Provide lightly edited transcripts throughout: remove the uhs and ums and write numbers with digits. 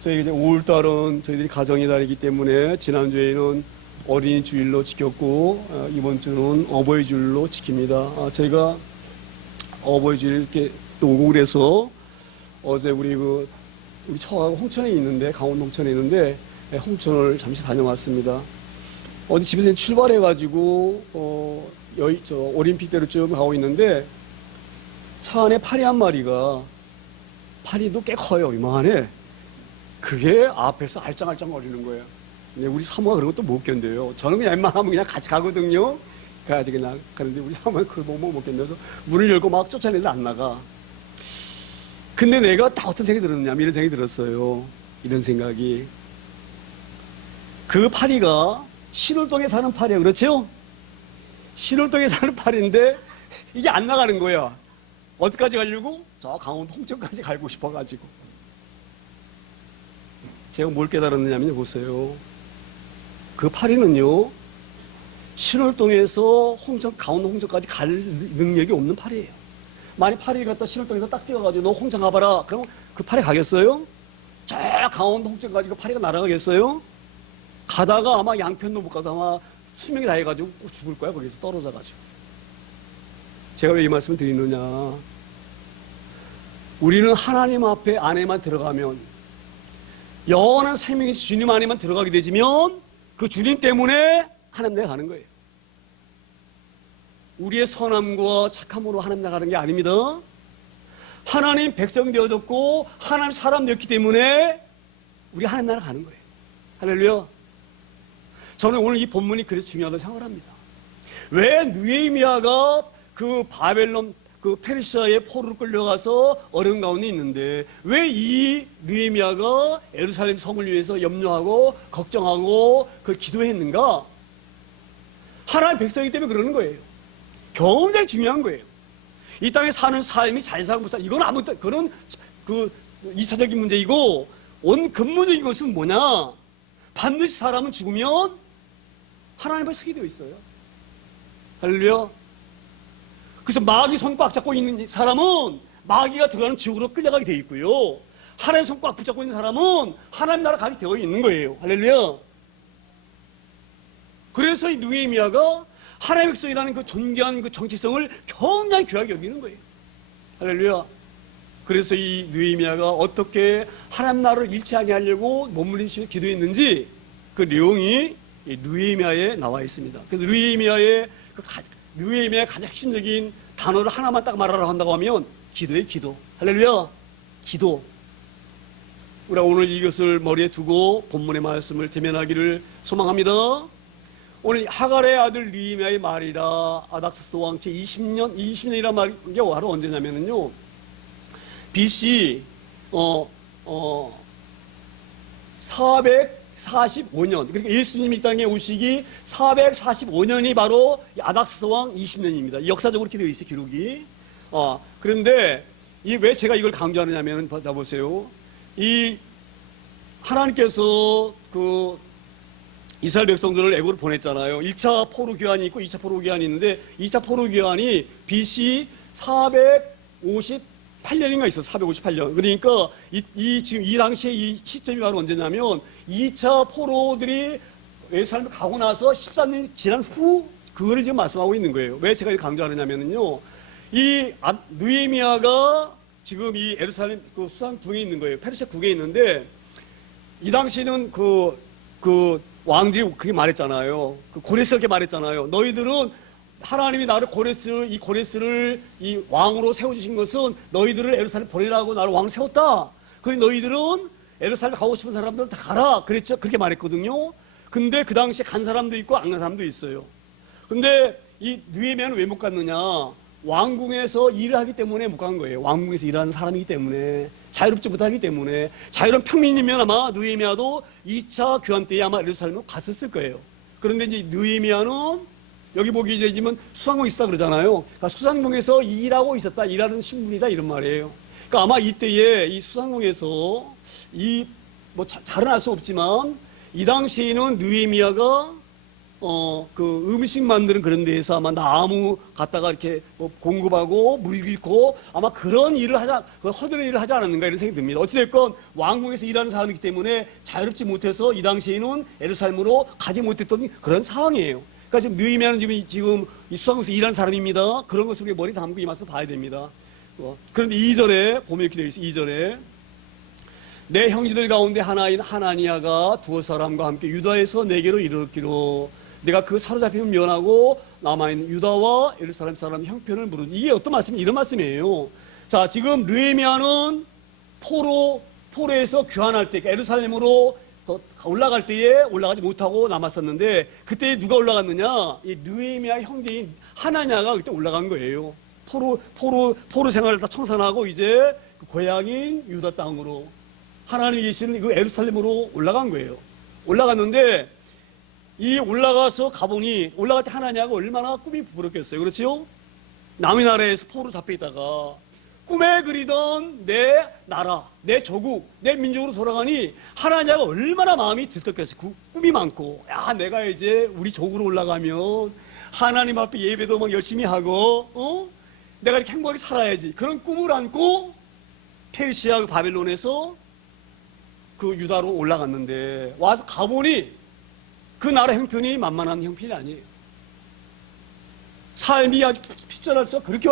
저희 이제 5월달은 저희들이 가정의 달이기 때문에 지난주에는 어린이 주일로 지켰고, 이번 주는 어버이 주일로 지킵니다. 저희가 어버이 주일 이렇게 또 오고 그래서 어제 우리 처하고 홍천에 있는데, 강원도 홍천에 있는데, 홍천을 잠시 다녀왔습니다. 어디 집에서 출발해가지고, 올림픽대로 쭉 가고 있는데, 차 안에 파리 한 마리가, 파리도 꽤 커요. 이만해. 그게 앞에서 알짱알짱 거리는 거예요. 근데 우리 사모가 그런 것도 못 견뎌요. 저는 그냥 웬만하면 그냥 같이 가거든요. 가야지 그냥 가는데 우리 사모가 그걸 못 견뎌서 문을 열고 막 쫓아내는데 안 나가. 근데 내가 딱 어떤 생각이 들었냐면 이런 생각이 들었어요. 이런 생각이. 그 파리가 신월동에 사는 파리야. 그렇죠? 신월동에 사는 파리인데 이게 안 나가는 거야. 어디까지 가려고? 저 강원도 홍천까지 가고 싶어가지고. 제가 뭘 깨달았느냐면 보세요. 그 파리는요, 신월동에서 강원도 홍천까지 갈 능력이 없는 파리예요. 만약 파리를 갖다 신월동에서 딱 뛰어가지고 너 홍천 가봐라. 그럼 그 파리 가겠어요? 저 강원도 홍천까지 그 파리가 날아가겠어요? 가다가 아마 양편도 못 가서 아마 수명이 다해가지고 꼭 죽을 거야. 거기서 떨어져가지고. 제가 왜 이 말씀을 드리느냐. 우리는 하나님 앞에 안에만 들어가면 영원한 생명이 주님 안에만 들어가게 되지면 그 주님 때문에 하나님 나라에 가는 거예요. 우리의 선함과 착함으로 하나님 나라에 가는 게 아닙니다. 하나님 백성 되어졌고 하나님 사람 되었기 때문에 우리 하나님 나라 가는 거예요. 할렐루야. 저는 오늘 이 본문이 그래서 중요하다고 생각을 합니다. 왜 느헤미야가 그 바벨론 그 페르시아의 포로로 끌려가서 어려운 가운데 있는데 왜 이 느헤미야가 예루살렘 성을 위해서 염려하고 걱정하고 그 기도했는가? 하나님의 백성이기 때문에 그러는 거예요. 굉장히 중요한 거예요. 이 땅에 사는 삶이 잘 살고 못 살고 이건 아무튼 그런 그 이차적인 문제이고 온 근본적인 것은 뭐냐? 반드시 사람은 죽으면 하나님 앞에 서게 되어 있어요. 할렐루야. 그래서 마귀 손 꽉 잡고 있는 사람은 마귀가 들어가는 지옥으로 끌려가게 되어 있고요. 하나님 손 꽉 붙잡고 있는 사람은 하나님 나라 가게 되어 있는 거예요. 할렐루야. 그래서 이 느헤미야가 하나님의 백성이라는 그 존귀한 그 정체성을 굉장히 귀하게 여기는 거예요. 할렐루야. 그래서 이 느헤미야가 어떻게 하나님 나라를 잃지 않게 하려고 몸부림치며 기도했는지 그 내용이 이 느헤미야에 나와 있습니다. 그래서 느헤미야의 가장 핵심적인 단어를 하나만 딱 말하라고 한다고 하면 기도예요. 기도. 할렐루야. 기도. 우리가 오늘 이것을 머리에 두고 본문의 말씀을 대면하기를 소망합니다. 오늘 하갈의 아들 느헤미야의 말이라 아닥사스 왕 제 20년이란 말이 바로 언제냐면요. BC 445년, 그러니까 예수님이 이 땅에 오시기 445년이 바로 아닥사스 왕 20년입니다. 역사적으로 이렇게 되어 있어요, 기록이. 그런데 왜 제가 이걸 강조하느냐면, 자 보세요. 이 하나님께서 그 이스라엘 백성들을 애굽으로 보냈잖아요. 1차 포로 귀환이 있고 2차 포로 귀환이 있는데 2차 포로 귀환이 BC 458년인가 있어. 458년. 그러니까 지금 이 당시에 이 시점이 바로 언제냐면 2차 포로들이 예루살렘에 가고 나서 13년이 지난 후 그거를 지금 말씀하고 있는 거예요. 왜 제가 이걸 강조하느냐면요. 이 느헤미야가 지금 이 예루살렘 그 수상궁에 있는 거예요. 페르시아 국에 있는데 이 당시에는 그 왕들이 그렇게 말했잖아요. 그 고레스가 그렇게 말했잖아요. 너희들은 하나님이 나를 고레스를 이 왕으로 세워주신 것은 너희들을 예루살렘 보내라고 나를 왕으로 세웠다. 그래서 너희들은 예루살렘 가고 싶은 사람들 다 가라. 그랬죠. 그렇게 말했거든요. 근데 그 당시에 간 사람도 있고 안 간 사람도 있어요. 근데 이 느헤미야는 왜 못 갔느냐? 왕궁에서 일을 하기 때문에 못 간 거예요. 왕궁에서 일하는 사람이기 때문에. 자유롭지 못하기 때문에. 자유로운 평민이면 아마 느헤미야도 2차 교환 때에 아마 예루살렘으로 갔었을 거예요. 그런데 이제 느헤미야는 여기 보기 되지만 수상궁에 있었다 그러잖아요. 그러니까 수상궁에서 일하고 있었다. 일하는 신분이다. 이런 말이에요. 그러니까 아마 이때에 이 수상궁에서 잘은 알 수 없지만 이 당시에는 느헤미야가 그 음식 만드는 그런 데에서 아마 나무 갖다가 이렇게 뭐 공급하고 물 깃고 아마 그런 일을 그 허드렛 일을 하지 않았는가 이런 생각이 듭니다. 어찌됐건 왕궁에서 일하는 사람이기 때문에 자유롭지 못해서 이 당시에는 예루살렘으로 가지 못했던 그런 상황이에요. 그러니까 지금 느헤미야는 지금 이 수상국에서 일하는 사람입니다. 그런 것을 우리 머리 담고 이 말씀 봐야 됩니다. 그런데 2절에 보면 이렇게 되어 있어요. 2절에 내 형제들 가운데 하나인 하나니아가 두어 사람과 함께 유다에서 내게로 이르렀기로 내가 그 사로잡히면 면하고 남아있는 유다와 예루살렘 사람 형편을 물으니 이게 어떤 말씀이에요? 이런 말씀이에요. 자, 지금 느헤미야는 포로에서 귀환할 때 예루살렘으로 올라갈 때에 올라가지 못하고 남았었는데 그때 누가 올라갔느냐? 이 느헤미야 형제인 하나냐가 그때 올라간 거예요. 포로 생활을 다 청산하고 이제 그 고향인 유다 땅으로 하나님이 계시는 그 예루살렘으로 올라간 거예요. 올라갔는데 이 올라가서 가보니 올라갈 때 하나냐가 얼마나 꿈이 부럽겠어요. 그렇지요? 남의 나라에서 포로 잡혀 있다가 꿈에 그리던 내 나라, 내 조국, 내 민족으로 돌아가니 하나냐가 얼마나 마음이 들떴겠어요. 꿈이 많고 야 내가 이제 우리 조국으로 올라가면 하나님 앞에 예배도 막 열심히 하고 내가 이렇게 행복하게 살아야지. 그런 꿈을 안고 페르시아 바벨론에서 그 유다로 올라갔는데 와서 가보니 그 나라 형편이 만만한 형편이 아니에요. 삶이 아주 핏절할 수 그렇게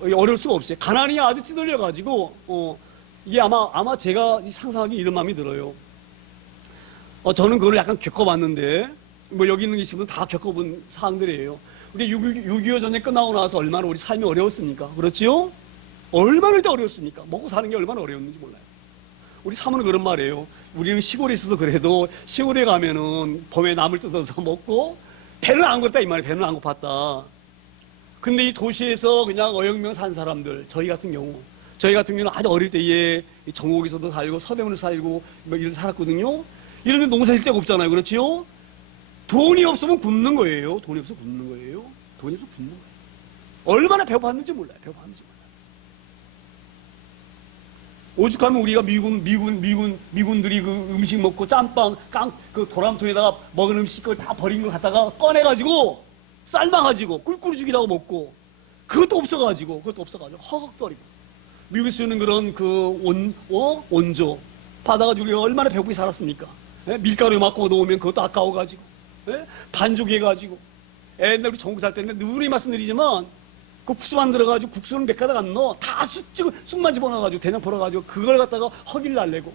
어려울 수가 없어요. 가난이 아주 찌들려가지고 이게 아마 제가 상상하기 이런 마음이 들어요. 저는 그걸 약간 겪어봤는데 뭐 여기 있는 계신 분 다 겪어본 사항들이에요. 우리 6.25 전쟁 끝나고 나서 얼마나 우리 삶이 어려웠습니까? 그렇지요? 얼마나 어려웠습니까? 먹고 사는 게 얼마나 어려웠는지 몰라요. 우리 사모는 그런 말이에요. 우리는 시골에 있어서 그래도 시골에 가면은 봄에 나물 뜯어서 먹고 배는 안 고팠다 이 말이에요. 배는 안 고팠다. 근데 이 도시에서 그냥 어영명 산 사람들 저희 같은 경우는 아주 어릴 때에 정옥에서도 살고 서대문에 살고 뭐 이런 살았거든요. 이런데 농사 질 데가 없잖아요. 그렇지요? 돈이 없으면 굶는 거예요. 돈이 없으면 굶는 거예요. 돈이 없으면 굶는 거예요. 얼마나 배고팠는지 몰라요. 오죽하면 우리가 미군들이 그 음식 먹고 짬빵, 그 도람통에다가 먹은 음식을 다 버린 걸 갖다가 꺼내가지고 삶아가지고 꿀꿀이 죽이라고 먹고 그것도 없어가지고 허걱거리고 미국에서 주는 그런 그 원조 받아가지고 우리가 얼마나 배고프게 살았습니까? 예? 밀가루에 막고 놓으면 그것도 아까워가지고 예? 반죽해가지고 옛날 우리 전국 살 때는 누누이 말씀드리지만 그 국수 만들어가지고 국수는 몇 가닥 안 넣어. 다 쑥만 집어넣어가지고 대장 풀어가지고 그걸 갖다가 허기를 날래고.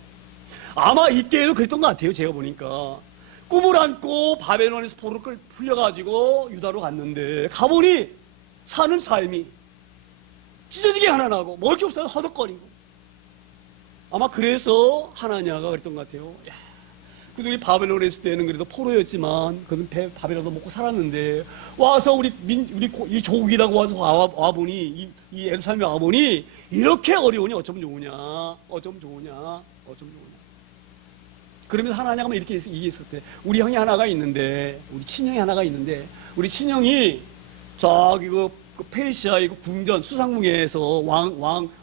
아마 이때에도 그랬던 것 같아요. 제가 보니까. 꿈을 안고 바벨론에서 포로를 풀려가지고 유다로 갔는데 가보니 사는 삶이 찢어지게 하나 나고 먹을 게 없어서 허덕거리고. 아마 그래서 하나냐가 그랬던 것 같아요. 야, 그들이 바벨론에 있을 때는 그래도 포로였지만 그는 밥이라도 먹고 살았는데 와서 우리 이 조국이라고 와서 와보니 이 예루살렘에 와보니 이렇게 어려우니 어쩜 좋으냐. 그러면서 하나냐가 이렇게 얘기했을 때 우리 형이 하나가 있는데 우리 친형이 하나가 있는데 우리 친형이 저기 그 페르시아의 그 궁전 수상궁에서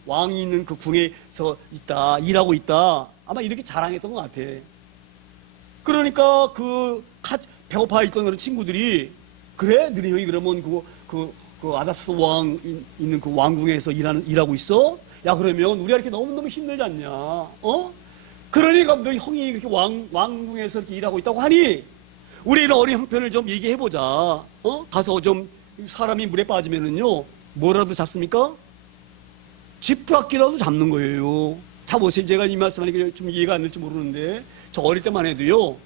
왕이 있는 그 궁에서 일하고 있다. 아마 이렇게 자랑했던 것 같아. 그러니까 배고파 있던 그런 친구들이 그래? 너희 형이 그러면 그 아다스 왕 있는 그 왕궁에서 일하고 있어? 야, 그러면 우리가 이렇게 너무너무 힘들지 않냐? 그러니까 너희 형이 이렇게 왕궁에서 이렇게 일하고 있다고 하니 우리 이런 어린 형편을 좀 얘기해보자. 가서 좀 사람이 물에 빠지면은요, 뭐라도 잡습니까? 지푸라기라도 잡는 거예요. 자, 보세요. 제가 이 말씀하니까 좀 이해가 안 될지 모르는데, 저 어릴 때만 해도요,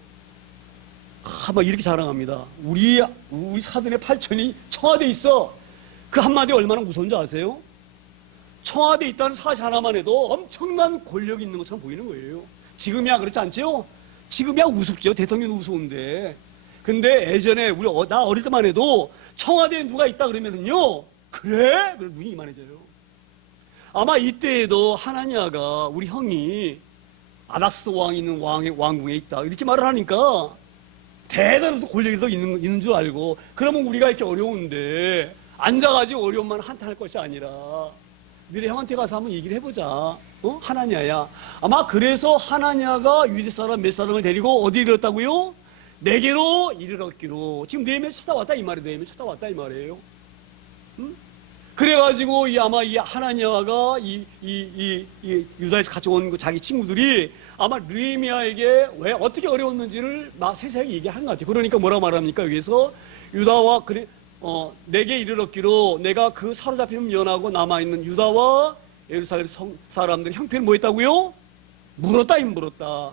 막 이렇게 자랑합니다. 우리 사돈의 팔촌이 청와대에 있어. 그 한마디 얼마나 무서운지 아세요? 청와대에 있다는 사실 하나만 해도 엄청난 권력이 있는 것처럼 보이는 거예요. 지금이야 그렇지 않죠? 지금이야 우습죠. 대통령이 우스운데. 근데 예전에 나 어릴 때만 해도 청와대에 누가 있다 그러면은요, 그래? 그래 눈이 이만해져요. 아마 이때에도 하나냐가 우리 형이 아닥스 왕이 있는 왕궁에 있다 이렇게 말을 하니까 대단한 권력이 더 있는 줄 알고, 그러면 우리가 이렇게 어려운데 앉아가지고 어려움만 한탄할 것이 아니라 너네 형한테 가서 한번 얘기를 해보자. 하나냐야. 아마 그래서 하나냐가 유대 사람 몇 사람을 데리고 어디 이뤘다고요? 내게로 이르렀기로. 지금 느헤미야 찾아왔다 이 말이에요. 느헤미야 찾아왔다 이 말이에요. 그래가지고 아마 이 하나냐가 이 유다에서 같이 온 그 자기 친구들이 아마 느헤미야에게 왜 어떻게 어려웠는지를 세세하게 얘기한 것 같아요. 그러니까 뭐라 말합니까? 여기서 유다와 내게 이르렀기로 내가 그 사로잡힘을 면하고 남아있는 유다와 예루살렘 사람들의 형편을 뭐 했다고요? 물었다 물었다.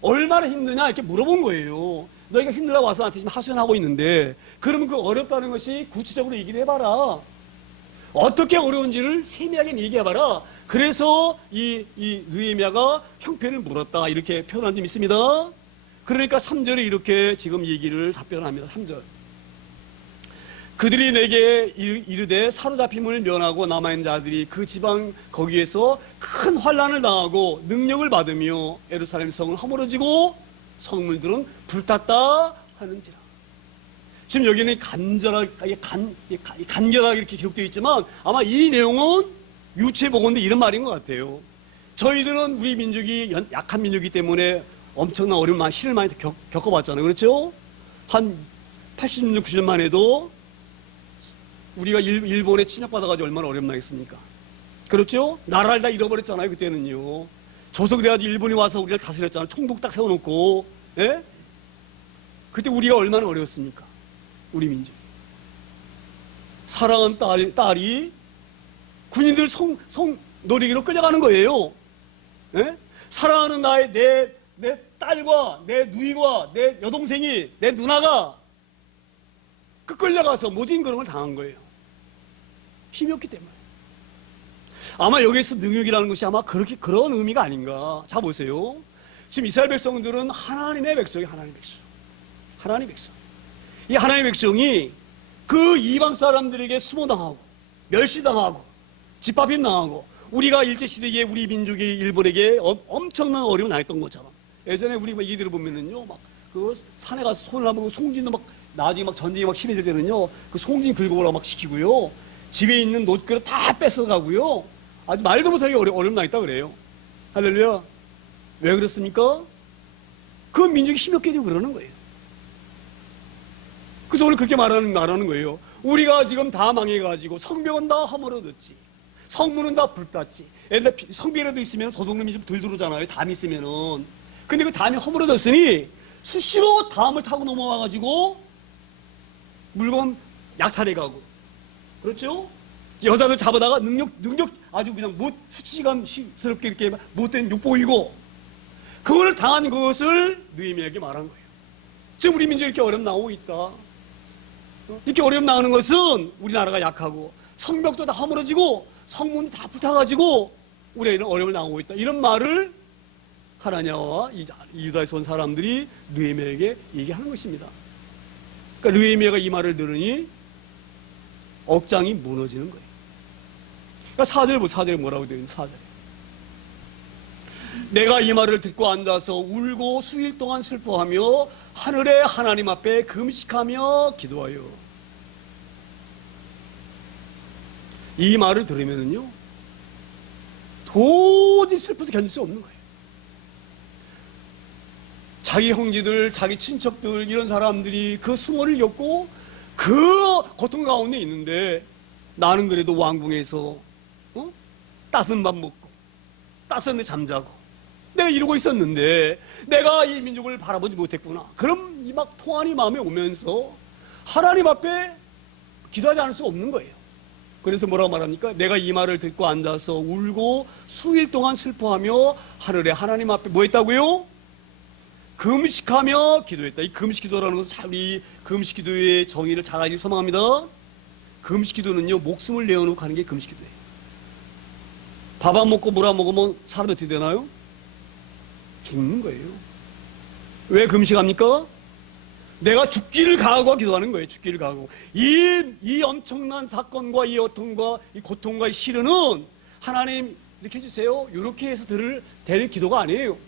얼마나 힘드냐 이렇게 물어본 거예요. 너희가 힘들다 와서 나한테 지금 하소연하고 있는데 그러면 그 어렵다는 것이 구체적으로 얘기를 해봐라. 어떻게 어려운지를 세밀하게 얘기해봐라. 그래서 이 느헤미야가 형편을 물었다 이렇게 표현한 점 있습니다. 그러니까 3절에 이렇게 지금 얘기를 답변합니다. 3절. 그들이 내게 이르되 사로잡힘을 면하고 남아있는 자들이 그 지방 거기에서 큰 환난을 당하고 능력을 받으며 예루살렘 성을 허물어지고 성물들은 불탔다 하는지라. 지금 여기는 간결하게 이렇게 기록되어 있지만 아마 이 내용은 유체보건대 이런 말인 것 같아요. 저희들은 우리 민족이 약한 민족이기 때문에 엄청난 어려움, 시를 많이 겪어봤잖아요. 그렇죠? 한 80년, 90년만 해도 우리가 일본에 침략받아가지고 얼마나 어렵나겠습니까? 그렇죠? 나라를 다 잃어버렸잖아요. 그때는요. 저서 그래가지고 일본이 와서 우리를 다스렸잖아요. 총독 딱 세워놓고. 예? 그때 우리가 얼마나 어려웠습니까? 우리 민족. 사랑하는 딸이 군인들 놀이기로 끌려가는 거예요. 예? 사랑하는 내 딸과 내 누이와 내 여동생이 내 누나가 끌려가서 모진거름을 당한 거예요. 힘이 없기 때문에. 아마 여기서 능력이라는 것이 아마 그런 의미가 아닌가. 자 보세요. 지금 이스라엘 백성들은 하나님의 백성이에요. 하나님의 백성. 하나님의 백성. 이 하나님의 백성이 그 이방 사람들에게 수모당하고 멸시당하고 짓밟힘 당하고 우리가 일제시대에 우리 민족이 일본에게 엄청난 어려움을 당했던 것처럼 예전에 우리 이들을 보면은요 막 그 산에 가서 손을 하면 송진도 막 나중에 막 전쟁이 막 심해질 때는요 그 송진 긁어오라고 막 시키고요 집에 있는 놋그릇 다 뺏어가고요 아주 말도 못하게 어려움 당했다 그래요. 할렐루야. 왜 그렇습니까? 그 민족이 힘없게 되고 그러는 거예요. 그래서 오늘 그렇게 말하는 거예요. 우리가 지금 다 망해가지고 성벽은 다 허물어졌지. 성문은 다 불탔지. 옛날에 성벽이라도 있으면 도둑놈이 좀 덜 들어오잖아요. 담이 있으면은. 근데 그 담이 허물어졌으니 수시로 담을 타고 넘어와가지고 물건 약탈해가고. 그렇죠? 여자들 잡아다가 능력 아주 그냥 수치감스럽게 이렇게 못된 욕보이고 그거를 당한 것을 느헤미야에게 말한 거예요. 지금 우리 민족이 이렇게 어려움 나오고 있다. 이렇게 어려움 나오는 것은 우리나라가 약하고 성벽도 다 허물어지고 성문도 다 불타가지고 우리가 이런 어려움을 당하고 있다. 이런 말을 하나냐와 유다에서 온 사람들이 느헤미야에게 얘기하는 것입니다. 그러니까 느헤미야가 이 말을 들으니 억장이 무너지는 거예요. 그러니까 4절에 뭐라고 되어 있는 4절에 내가 이 말을 듣고 앉아서 울고 수일 동안 슬퍼하며 하늘의 하나님 앞에 금식하며 기도하여. 이 말을 들으면은요 도저히 슬퍼서 견딜 수 없는 거예요. 자기 형제들, 자기 친척들 이런 사람들이 그 수모를 겪고 그 고통 가운데 있는데 나는 그래도 왕궁에서 따뜻한 밥 먹고 따뜻한 데 잠자고 내가 이러고 있었는데 내가 이 민족을 바라보지 못했구나. 그럼 이 막 통한이 마음에 오면서 하나님 앞에 기도하지 않을 수 없는 거예요. 그래서 뭐라고 말합니까? 내가 이 말을 듣고 앉아서 울고 수일 동안 슬퍼하며 하늘에 하나님 앞에 뭐 했다고요? 금식하며 기도했다. 이 금식 기도라는 것은 우리 금식 기도의 정의를 잘 알기 소망합니다. 금식 기도는요 목숨을 내어놓고 하는 게 금식 기도예요. 밥 안 먹고 물 안 먹으면 사람이 어떻게 되나요? 죽는 거예요. 왜 금식합니까? 내가 죽기를 각오하고 기도하는 거예요. 죽기를 각오하고. 이 엄청난 사건과 이 고통과 이 시련은 하나님 이렇게 해주세요. 이렇게 해서 될 기도가 아니에요.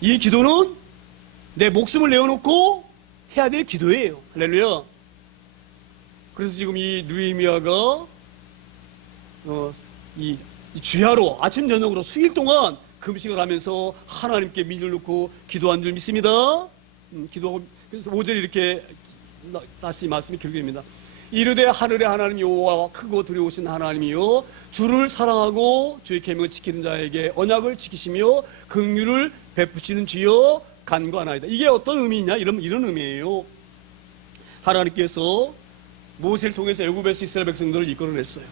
이 기도는 내 목숨을 내어놓고 해야 될 기도예요. 할렐루야. 그래서 지금 이 느헤미야가 이 주야로 아침 저녁으로 수일 동안 금식을 하면서 하나님께 민을 놓고 기도한 줄 믿습니다. 기도하고 그래서 5절에 이렇게 다시 말씀이 기록됩니다. 이르되 하늘의 하나님 여호와 크고 두려우신 하나님이요 주를 사랑하고 주의 계명을 지키는 자에게 언약을 지키시며 긍휼을 베푸시는 주여 간구하나이다. 이게 어떤 의미냐? 이런 의미예요. 하나님께서 모세를 통해서 애굽에서 이스라엘 백성들을 이끌어냈어요.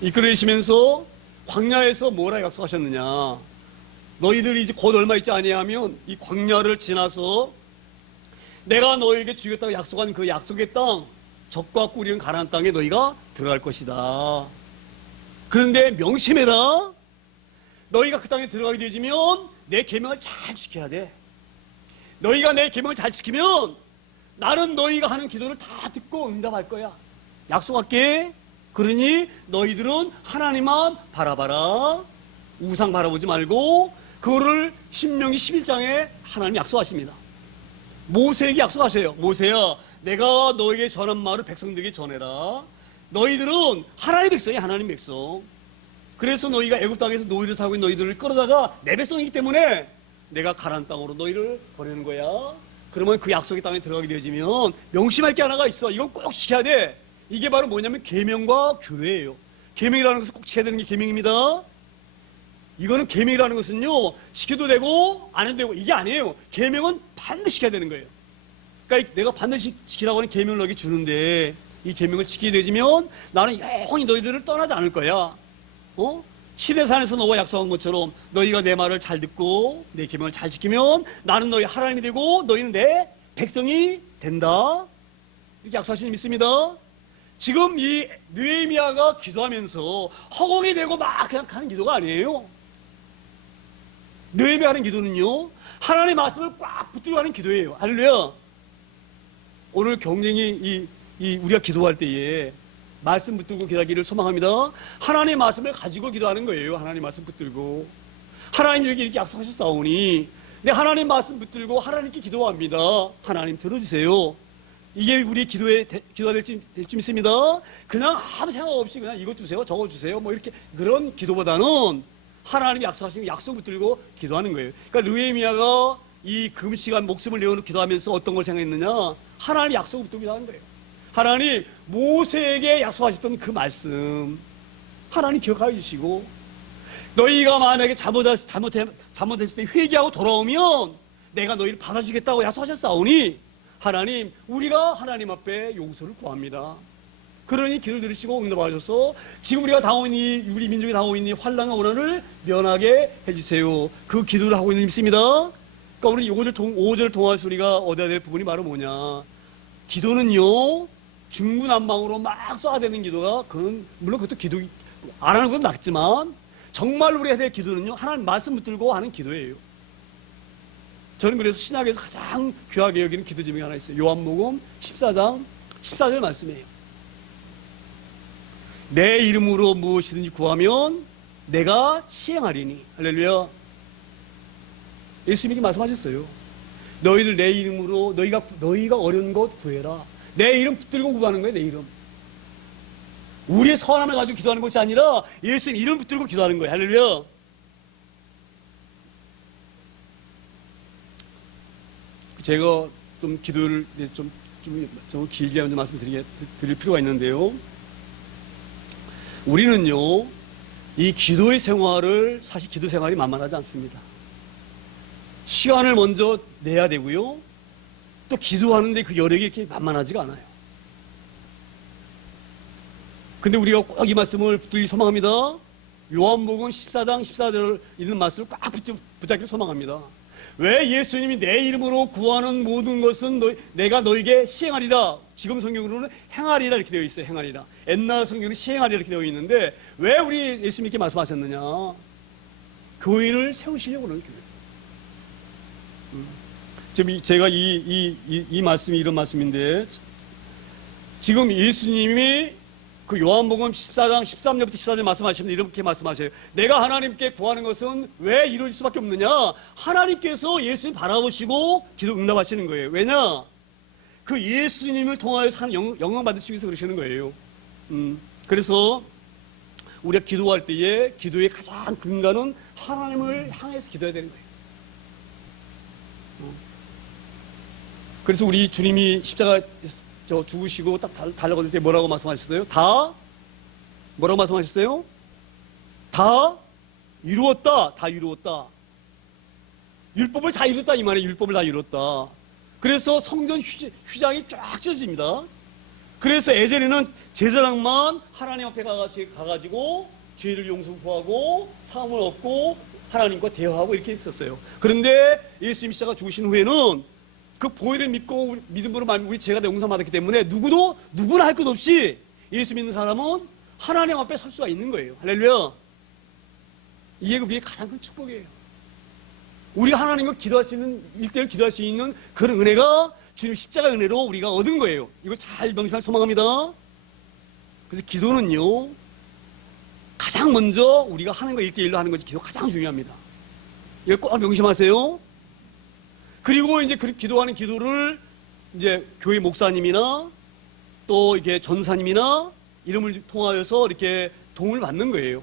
이끌어내시면서 광야에서 뭐라 약속하셨느냐? 너희들이 이제 곧 얼마 있지 아니하면 이 광야를 지나서 내가 너희에게 주겠다고 약속한 그 약속의 땅, 적과 꿀이 가나안 땅에 너희가 들어갈 것이다. 그런데 명심해라. 너희가 그 땅에 들어가게 되어지면 내 계명을 잘 지켜야 돼. 너희가 내 계명을 잘 지키면 나는 너희가 하는 기도를 다 듣고 응답할 거야. 약속할게. 그러니 너희들은 하나님만 바라봐라. 우상 바라보지 말고 그거를 신명기 11장에 하나님 약속하십니다. 모세에게 약속하세요. 모세야, 내가 너에게 전한 말을 백성들에게 전해라. 너희들은 하나님의 백성이야. 하나님의 백성. 그래서 너희가 애굽 땅에서 노예를 살고 있는 너희들을 끌어다가 내 백성이기 때문에 내가 가나안 땅으로 너희를 보내는 거야. 그러면 그 약속의 땅에 들어가게 되어지면 명심할 게 하나가 있어. 이건 꼭 지켜야 돼. 이게 바로 뭐냐면 계명과 교회예요. 계명이라는 것은 꼭 지켜야 되는 게 계명입니다. 이거는 계명이라는 것은요, 지켜도 되고 안 해도 되고 이게 아니에요. 계명은 반드시 지켜야 되는 거예요. 그러니까 내가 반드시 지키라고 하는 계명을 너에게 주는데 이 계명을 지키게 되지면 나는 영원히 너희들을 떠나지 않을 거야. 시내산에서 너와 약속한 것처럼 너희가 내 말을 잘 듣고 내 계명을 잘 지키면 나는 너희 하나님이 되고 너희는 내 백성이 된다. 이렇게 약속하시는 믿습니다. 지금 이 느헤미야가 기도하면서 허공이 되고 막 그냥 하는 기도가 아니에요. 느헤미야 하는 기도는요, 하나님의 말씀을 꽉 붙들고 하는 기도예요. 할렐루야. 오늘 경쟁이 우리가 기도할 때에 말씀 붙들고 기도하기를 소망합니다. 하나님의 말씀을 가지고 기도하는 거예요. 하나님의 말씀 붙들고. 하나님 여기 이렇게 약속하셨사오니 내 하나님 말씀 붙들고 하나님께 기도합니다. 하나님 들어주세요. 이게 우리 기도가 될 줄 믿습니다. 그냥 아무 생각 없이 그냥 이것 주세요, 저것 주세요, 뭐 이렇게 그런 기도보다는 하나님이 약속하신 약속 붙들고 기도하는 거예요. 그러니까 느헤미야가 이 금시간 목숨을 내어놓고 기도하면서 어떤 걸 생각했느냐? 하나님이 약속 붙들고 기도하는 거예요. 하나님 모세에게 약속하셨던 그 말씀 하나님 기억하여 주시고 너희가 만약에 잘못했을 때 회개하고 돌아오면 내가 너희를 받아주겠다고 약속하셨사오니 하나님 우리가 하나님 앞에 용서를 구합니다. 그러니 기도를 들으시고 응답하셔서 지금 우리가 당하고 있는 우리 민족이 당하고 있는 환난과 고난을 면하게 해주세요. 그 기도를 하고 있는 믿습니다. 그러니까 우리 5절 통화에서 우리가 얻어야 될 부분이 바로 뭐냐? 기도는요 중구난방으로 막 쏟아대는 기도가 그건 물론 그것도 기도 안 하는 건 낫지만 정말 우리가 해야 될 기도는요 하나님 말씀 붙들고 하는 기도예요. 저는 그래서 신약에서 가장 귀하게 여기는 기도 제목이 하나 있어요. 요한복음 14장 14절 말씀이에요. 내 이름으로 무엇이든지 구하면 내가 시행하리니. 할렐루야. 예수님이 말씀하셨어요. 너희들 내 이름으로 너희가 어려운 것 구해라. 내 이름 붙들고 구하는 거예요. 내 이름. 우리의 선함을 가지고 기도하는 것이 아니라 예수님 이름 붙들고 기도하는 거예요. 할렐루야. 제가 좀 기도를 좀 길게 먼저 말씀드릴 필요가 있는데요. 우리는요, 이 기도의 생활을, 사실 기도 생활이 만만하지 않습니다. 시간을 먼저 내야 되고요. 또 기도하는데 그 여력이 이렇게 만만하지가 않아요. 근데 우리가 꼭 이 말씀을 붙들기 소망합니다. 요한복음 14장 14절 있는 말씀을 꽉 붙잡기 소망합니다. 왜 예수님이 내 이름으로 구하는 모든 것은 내가 너에게 시행하리라. 지금 성경으로는 행하리라 이렇게 되어 있어요. 행하리라. 옛날 성경은 시행하리라 이렇게 되어 있는데 왜 우리 예수님께 말씀하셨느냐? 교회를 세우시려고 그러는 교회. 지금 제가 이 말씀이 이런 말씀인데 지금 예수님이 그 요한복음 14장 13절부터 14절 말씀하시면 이렇게 말씀하셔요. 내가 하나님께 구하는 것은 왜 이루어질 수밖에 없느냐? 하나님께서 예수님 바라보시고 기도 응답하시는 거예요. 왜냐? 그 예수님을 통하여서 영광 받으시기 위해서 그러시는 거예요. 그래서 우리가 기도할 때에 기도의 가장 근간은 하나님을 향해서 기도해야 되는 거예요. 그래서 우리 주님이 십자가 죽으시고 딱 달려갈 때 뭐라고 말씀하셨어요? 다 뭐라고 말씀하셨어요? 다 이루었다. 다 이루었다. 율법을 다 이뤘다 이 말이에요. 율법을 다 이뤘다. 그래서 성전 휘장이 쫙 찢어집니다. 그래서 예전에는 제사장만 하나님 앞에 가가지고 죄를 용서 구하고 사함을 얻고 하나님과 대화하고 이렇게 있었어요. 그런데 예수님 십자가 죽으신 후에는 그 보혈을 믿고 믿음으로 말미암아 우리 죄가 용서 받았기 때문에 누구나 할 것 없이 예수 믿는 사람은 하나님 앞에 설 수가 있는 거예요. 할렐루야. 이게 그게 가장 큰 축복이에요. 우리가 하나님과 기도할 수 있는, 일대일 기도할 수 있는 그런 은혜가 주님 십자가 은혜로 우리가 얻은 거예요. 이걸 잘 명심할 소망합니다. 그래서 기도는요, 가장 먼저 우리가 하나님과 일대일로 하는 것이 기도 가장 중요합니다. 이걸 꼭 명심하세요. 그리고 이제 그 기도하는 기도를 이제 교회 목사님이나 또 이렇게 전사님이나 이름을 통하여서 이렇게 도움을 받는 거예요.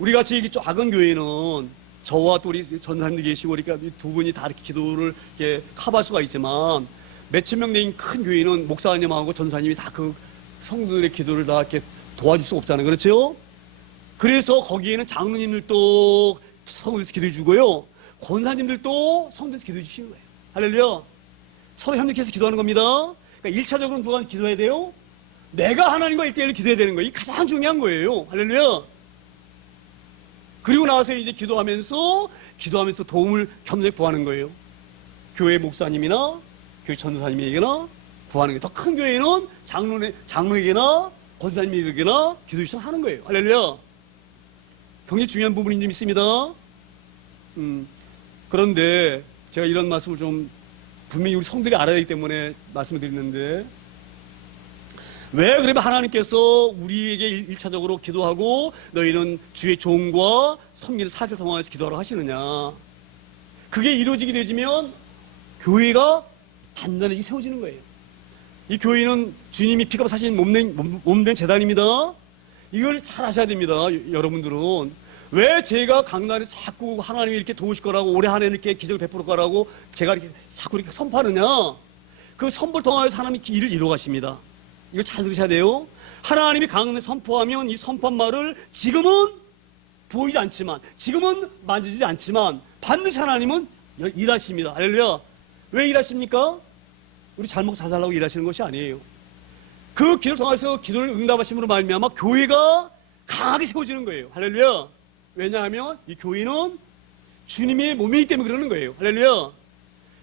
우리 같이 이 작은 교회는 저와 또 우리 전사님도 계시고 그러니까 두 분이 다 이렇게 기도를 이렇게 커버할 수가 있지만 몇천 명 되는 큰 교회는 목사님하고 전사님이 다 그 성도들의 기도를 다 이렇게 도와줄 수 없잖아요. 그렇죠? 그래서 거기에는 장로님들도 성도에서 기도해 주고요. 권사님들도 성도에서 기도해 주시는 거예요. 할렐루야. 서로 협력해서 기도하는 겁니다. 그러니까 1차적으로 누가 기도해야 돼요? 내가 하나님과 1대1로 기도해야 되는 거예요. 이게 가장 중요한 거예요. 할렐루야. 그리고 나서 이제 기도하면서 도움을 겸손히 구하는 거예요. 교회 목사님이나 교회 전도사님에게나 구하는 거예요. 더 큰 교회는 장로에게나 권사님에게나 기도 요청하는 거예요. 할렐루야. 굉장히 중요한 부분이 좀 있습니다. 그런데 제가 이런 말씀을 좀 분명히 우리 성들이 알아야 하기 때문에 말씀을 드리는데 왜 그러면 하나님께서 우리에게 1차적으로 기도하고 너희는 주의 종과 섬기는 사역을 통해서 기도하라고 하시느냐. 그게 이루어지게 되면 교회가 단단하게 세워지는 거예요. 이 교회는 주님이 피가 사신 몸된 재단입니다. 이걸 잘 아셔야 됩니다. 여러분들은. 왜 제가 강단에 자꾸 하나님이 이렇게 도우실 거라고 올해 한 해 이렇게 기적을 베풀 거라고 제가 이렇게 자꾸 이렇게 선포하느냐. 그 선포를 통하여서 하나님이 일을 이루어 가십니다. 이거 잘 들으셔야 돼요. 하나님이 강단에 선포하면 이 선포한 말을 지금은 보이지 않지만 지금은 만지지 않지만 반드시 하나님은 일하십니다. 할렐루야. 왜 일하십니까? 우리 잘 먹고 잘 살라고 일하시는 것이 아니에요. 그 기도를 통해서 기도를 응답하심으로 말미암아 교회가 강하게 세워지는 거예요. 할렐루야. 왜냐하면 이 교회는 주님의 몸이기 때문에 그러는 거예요. 할렐루야.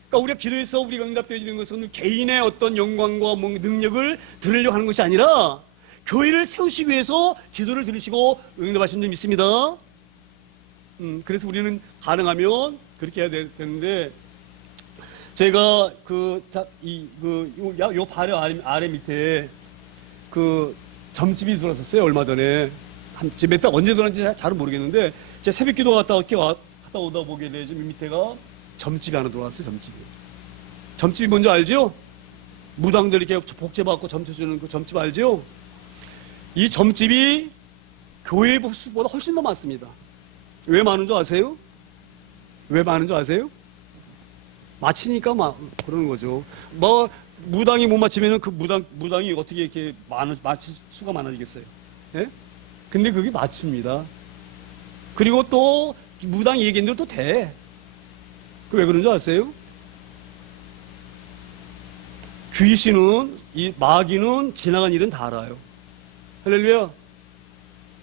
그러니까 우리가 기도해서 우리가 응답되어지는 것은 개인의 어떤 영광과 능력을 들으려고 하는 것이 아니라 교회를 세우시기 위해서 기도를 들으시고 응답하시는 줄 믿습니다. 그래서 우리는 가능하면 그렇게 해야 되는데 제가 요 발의 아래 밑에 그 점집이 들어왔었어요. 얼마 전에. 몇 달 언제 들어왔는지 잘은 모르겠는데 제가 새벽 기도 갔다 오다 보게 되죠. 밑에가 점집이 하나 들어왔어요. 점집이 뭔지 알죠? 무당들 이렇게 복제받고 점쳐주는 그 점집 알죠? 이 점집이 교회 수보다 훨씬 더 많습니다. 왜 많은 줄 아세요? 왜 많은 줄 아세요? 맞히니까 그러는 거죠. 무당이 못 맞히면은 그 무당이 어떻게 이렇게 맞힐 수가 많아지겠어요? 예? 근데 그게 맞춥니다. 그리고 또 무당이 얘기한 대로 또 돼. 그 왜 그런 줄 아세요? 귀신은, 이 마귀는 지나간 일은 다 알아요. 할렐루야.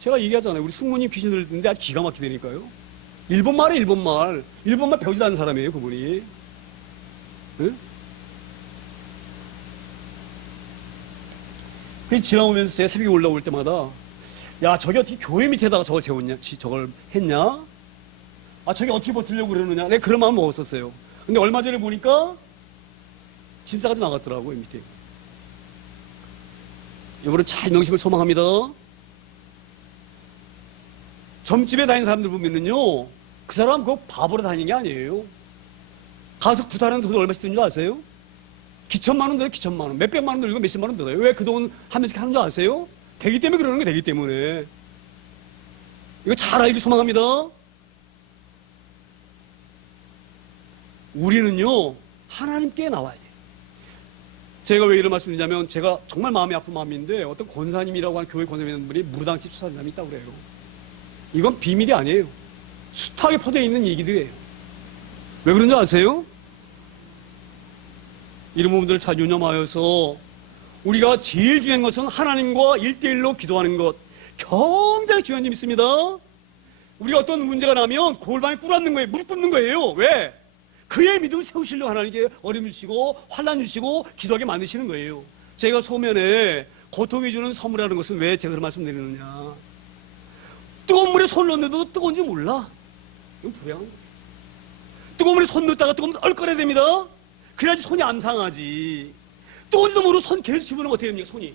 제가 얘기하잖아요. 우리 숙모님 귀신 들리는데 아주 기가 막히다니까요. 일본말에 일본말 배우지도 않는 사람이에요, 그분이. 네? 그 지나오면서 제가 새벽에 올라올 때마다 야, 저기 어떻게 교회 밑에다가 저걸 세웠냐? 저걸 했냐? 아, 저기 어떻게 버티려고 그러느냐? 내가 그런 마음 먹었었어요. 근데 얼마 전에 보니까 짐 싸가지고 나갔더라고요, 밑에. 이거를 잘 명심을 소망합니다. 점집에 다니는 사람들 보면은요, 그 사람 그거 바보로 다니는 게 아니에요. 가서 구타하는 돈 얼마씩 드는 줄 아세요? 기천만 원 들어요, 기천만 원. 몇백만 원 들고 몇십만 원 들어요. 왜 그 돈 하면서 하는 줄 아세요? 되기 때문에 그러는 거예요, 되기 때문에. 이거 잘 알기 소망합니다. 우리는요, 하나님께 나와야 돼요. 제가 왜 이런 말씀 드리냐면, 제가 정말 마음이 아픈 마음인데, 어떤 권사님이라고 하는 교회 권사님 분이 무르당치 추사된 사람이 있다고 그래요. 이건 비밀이 아니에요. 숱하게 퍼져 있는 얘기들이에요. 왜 그런지 아세요? 이런 부분들을 잘 유념하여서, 우리가 제일 중요한 것은 하나님과 1대1로 기도하는 것. 굉장히 중요한 점 있습니다. 우리가 어떤 문제가 나면 골방에 꿇어앉는 거예요. 무릎 꿇는 거예요. 왜? 그의 믿음을 세우시려고 하나님께 어려움 주시고 환난 주시고 기도하게 만드시는 거예요. 제가 소면에 고통이 주는 선물이라는 것은 왜 제가 그런 말씀드리느냐. 뜨거운 물에 손을 넣는데도 뜨거운지 몰라. 이건 불행한 거예요. 뜨거운 물에 손 넣다가 뜨거운 물 얼거려야 됩니다. 그래야지 손이 안 상하지. 뜨거운지도 모르고 손 계속 집어넣으면 어떻게 됩니까? 손이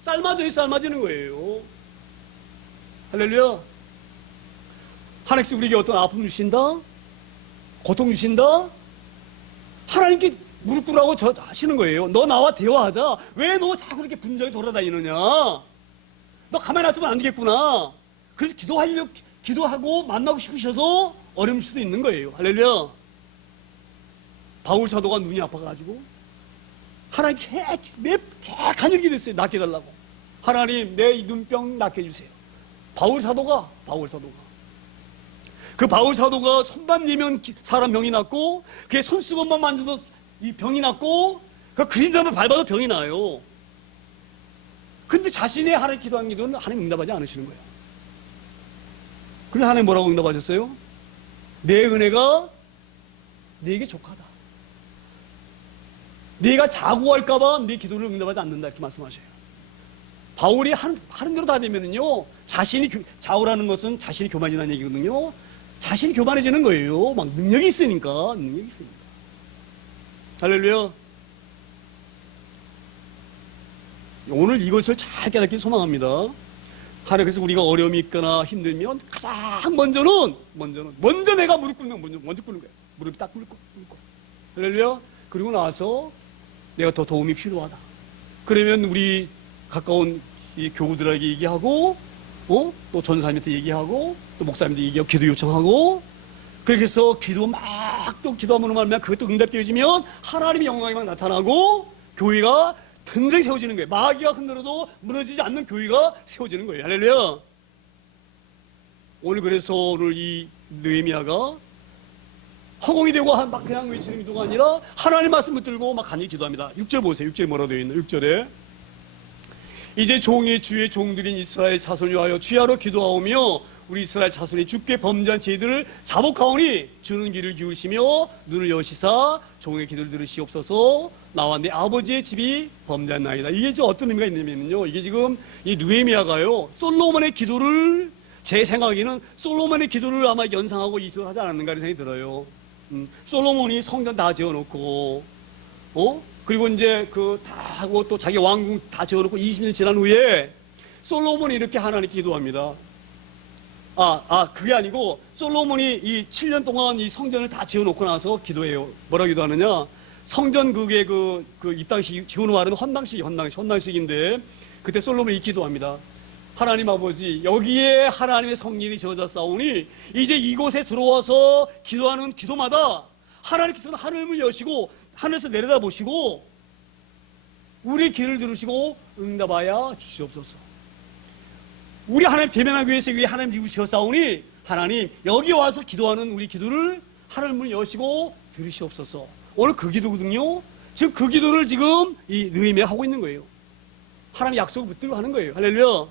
삶아지는 거예요. 할렐루야. 하나님께서 우리에게 어떤 아픔 주신다? 고통 주신다? 하나님께 무릎 꿇으라고 하시는 거예요. 너 나와 대화하자. 왜 너 자꾸 이렇게 분정에 돌아다니느냐? 너 가만히 놔두면 안 되겠구나. 그래서 기도하고 만나고 싶으셔서 어려울 수도 있는 거예요. 할렐루야. 바울 사도가 눈이 아파가지고 하나님께 간절히 기도했어요. 낫게 해달라고. 하나님, 내 눈병 낫게 해주세요. 바울 사도가 그 바울 사도가 손만 내면 사람 병이 났고, 그의 손수건만 만져도 이 병이 났고, 그 그림자만 밟아도 병이 나요. 근데 자신의 하나님 기도한 기도는 하나님 응답하지 않으시는 거예요. 그래서 하나님 뭐라고 응답하셨어요? 내 은혜가 네게 족하다. 네가 자고할까봐 네 기도를 응답하지 않는다, 이렇게 말씀하셔요. 바울이 하는 대로 다 되면은요, 자오라는 것은 자신이 교만이라는 얘기거든요. 자신이 교만해지는 거예요. 막 능력이 있으니까. 할렐루야. 오늘 이것을 잘 깨닫길 소망합니다. 하나님께서 우리가 어려움이 있거나 힘들면 가장 먼저 내가 무릎 꿇는 거, 먼저 꿇는 거예요. 무릎이 딱 꿇고. 할렐루야. 그리고 나서 내가 더 도움이 필요하다. 그러면 우리 가까운 이 교우들에게 얘기하고, 또 전사님한테 얘기하고, 또 목사님한테 얘기하고, 기도 요청하고, 그렇게 해서 또 기도함으로 말하면 그것도 응답되어지면 하나님의 영광이 막 나타나고, 교회가 든든히 세워지는 거예요. 마귀가 흔들어도 무너지지 않는 교회가 세워지는 거예요. 할렐루야. 오늘 이 느헤미야가 허공이 되고 막 그냥 외치는 기도가 아니라 하나님 말씀 붙들고 막 간절히 기도합니다. 6절 보세요. 6절에 뭐라고 되어 있나? 6절에 이제 주의 종들인 이스라엘 자손이 하여 주야로 기도하오며 우리 이스라엘 자손이 주께 범죄한 죄들을 자복하오니 주는 귀를 기울이시며 눈을 여시사 종의 기도를 들으시옵소서. 나와 내 아버지의 집이 범죄한나이다. 이게 지금 어떤 의미가 있냐면요, 이게 지금 이 느헤미야가요, 솔로몬의 기도를, 제 생각에는 솔로몬의 기도를 아마 연상하고 이 기도를 하지 않았는가 생각이 들어요. 솔로몬이 성전 다 지어놓고, 그리고 이제 다 하고 또 자기 왕궁 다 지어놓고 20년 지난 후에 솔로몬이 이렇게 하나님께 기도합니다. 그게 아니고 솔로몬이 이 7년 동안 이 성전을 다 지어놓고 나서 기도해요. 뭐라고 기도하느냐? 성전 그게 입당식, 지어놓은 말은 헌당식인데, 그때 솔로몬이 기도합니다. 하나님 아버지, 여기에 하나님의 성전이 지어졌사오니 이제 이곳에 들어와서 기도하는 기도마다 하나님께서는 하늘을 여시고 하늘에서 내려다보시고 우리 기를 들으시고 응답하여 주시옵소서. 우리 하나님 대면하기 위해서 위에 하나님 집을 지었사오니 하나님 여기 와서 기도하는 우리 기도를 하늘을 여시고 들으시옵소서. 오늘 그 기도거든요. 지금 그 기도를 지금 이 느헤미야가 하고 있는 거예요. 하나님 약속을 붙들고 하는 거예요. 할렐루야.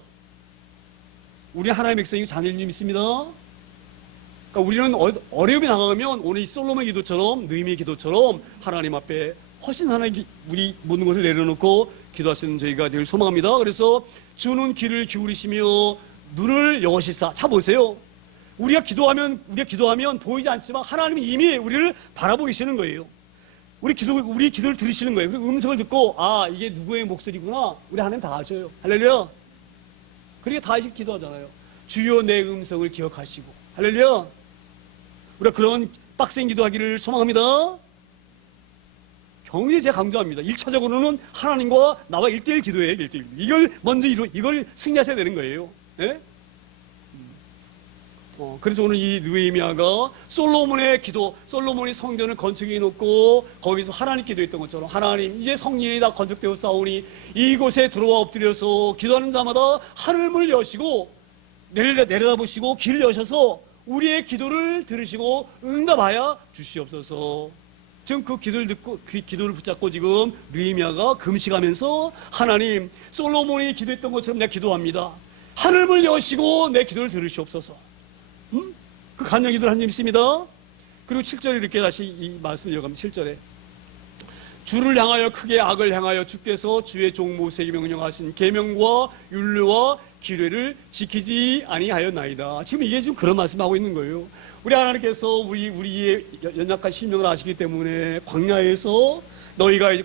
우리 하나님의 백성이 자녀님 있습니다. 그러니까 우리는 어려움이 나가면 오늘 이 솔로몬 기도처럼, 느헤미야 기도처럼 하나님 앞에 훨씬 하나님 우리 모든 것을 내려놓고 기도할 수 있는 저희가 늘 소망합니다. 그래서 주는 귀를 기울이시며 눈을 여시사. 자 보세요. 우리가 기도하면 보이지 않지만 하나님은 이미 우리를 바라보고 계시는 거예요. 우리 기도를 들으시는 거예요. 그리고 음성을 듣고 이게 누구의 목소리구나. 우리 하나님 다 아셔요. 할렐루야. 그러니까 다시 기도하잖아요. 주여 내 음성을 기억하시고. 할렐루야. 우리가 그런 빡센 기도하기를 소망합니다. 경제 제가 강조합니다. 1차적으로는 하나님과 나와 1대1 기도예요. 1대1. 이걸 승리하셔야 되는 거예요. 예? 그래서 오늘 이 느헤미야가 솔로몬의 기도, 솔로몬이 성전을 건축해 놓고 거기서 하나님 기도했던 것처럼 하나님 이제 성전이 다 건축되어 싸우니 이곳에 들어와 엎드려서 기도하는 자마다 하늘문을 여시고 내려다보시고 길을 여셔서 우리의 기도를 들으시고 응답하여 주시옵소서. 지금 그 기도를 듣고 그 기도를 붙잡고 지금 느헤미야가 금식하면서 하나님 솔로몬이 기도했던 것처럼 내가 기도합니다. 하늘문을 여시고 내 기도를 들으시옵소서. 그 간증 기도를 한 점 있습니다. 그리고 7절에 이렇게 다시 이 말씀을 이어갑니다. 7절에 주를 향하여 크게 악을 향하여 주께서 주의 종 모세에게 명령하신 계명과 율례와 규례를 지키지 아니하였나이다. 지금 이게 지금 그런 말씀하고 있는 거예요. 우리 하나님께서 우리의 연약한 심령을 아시기 때문에 광야에서 너희가 이제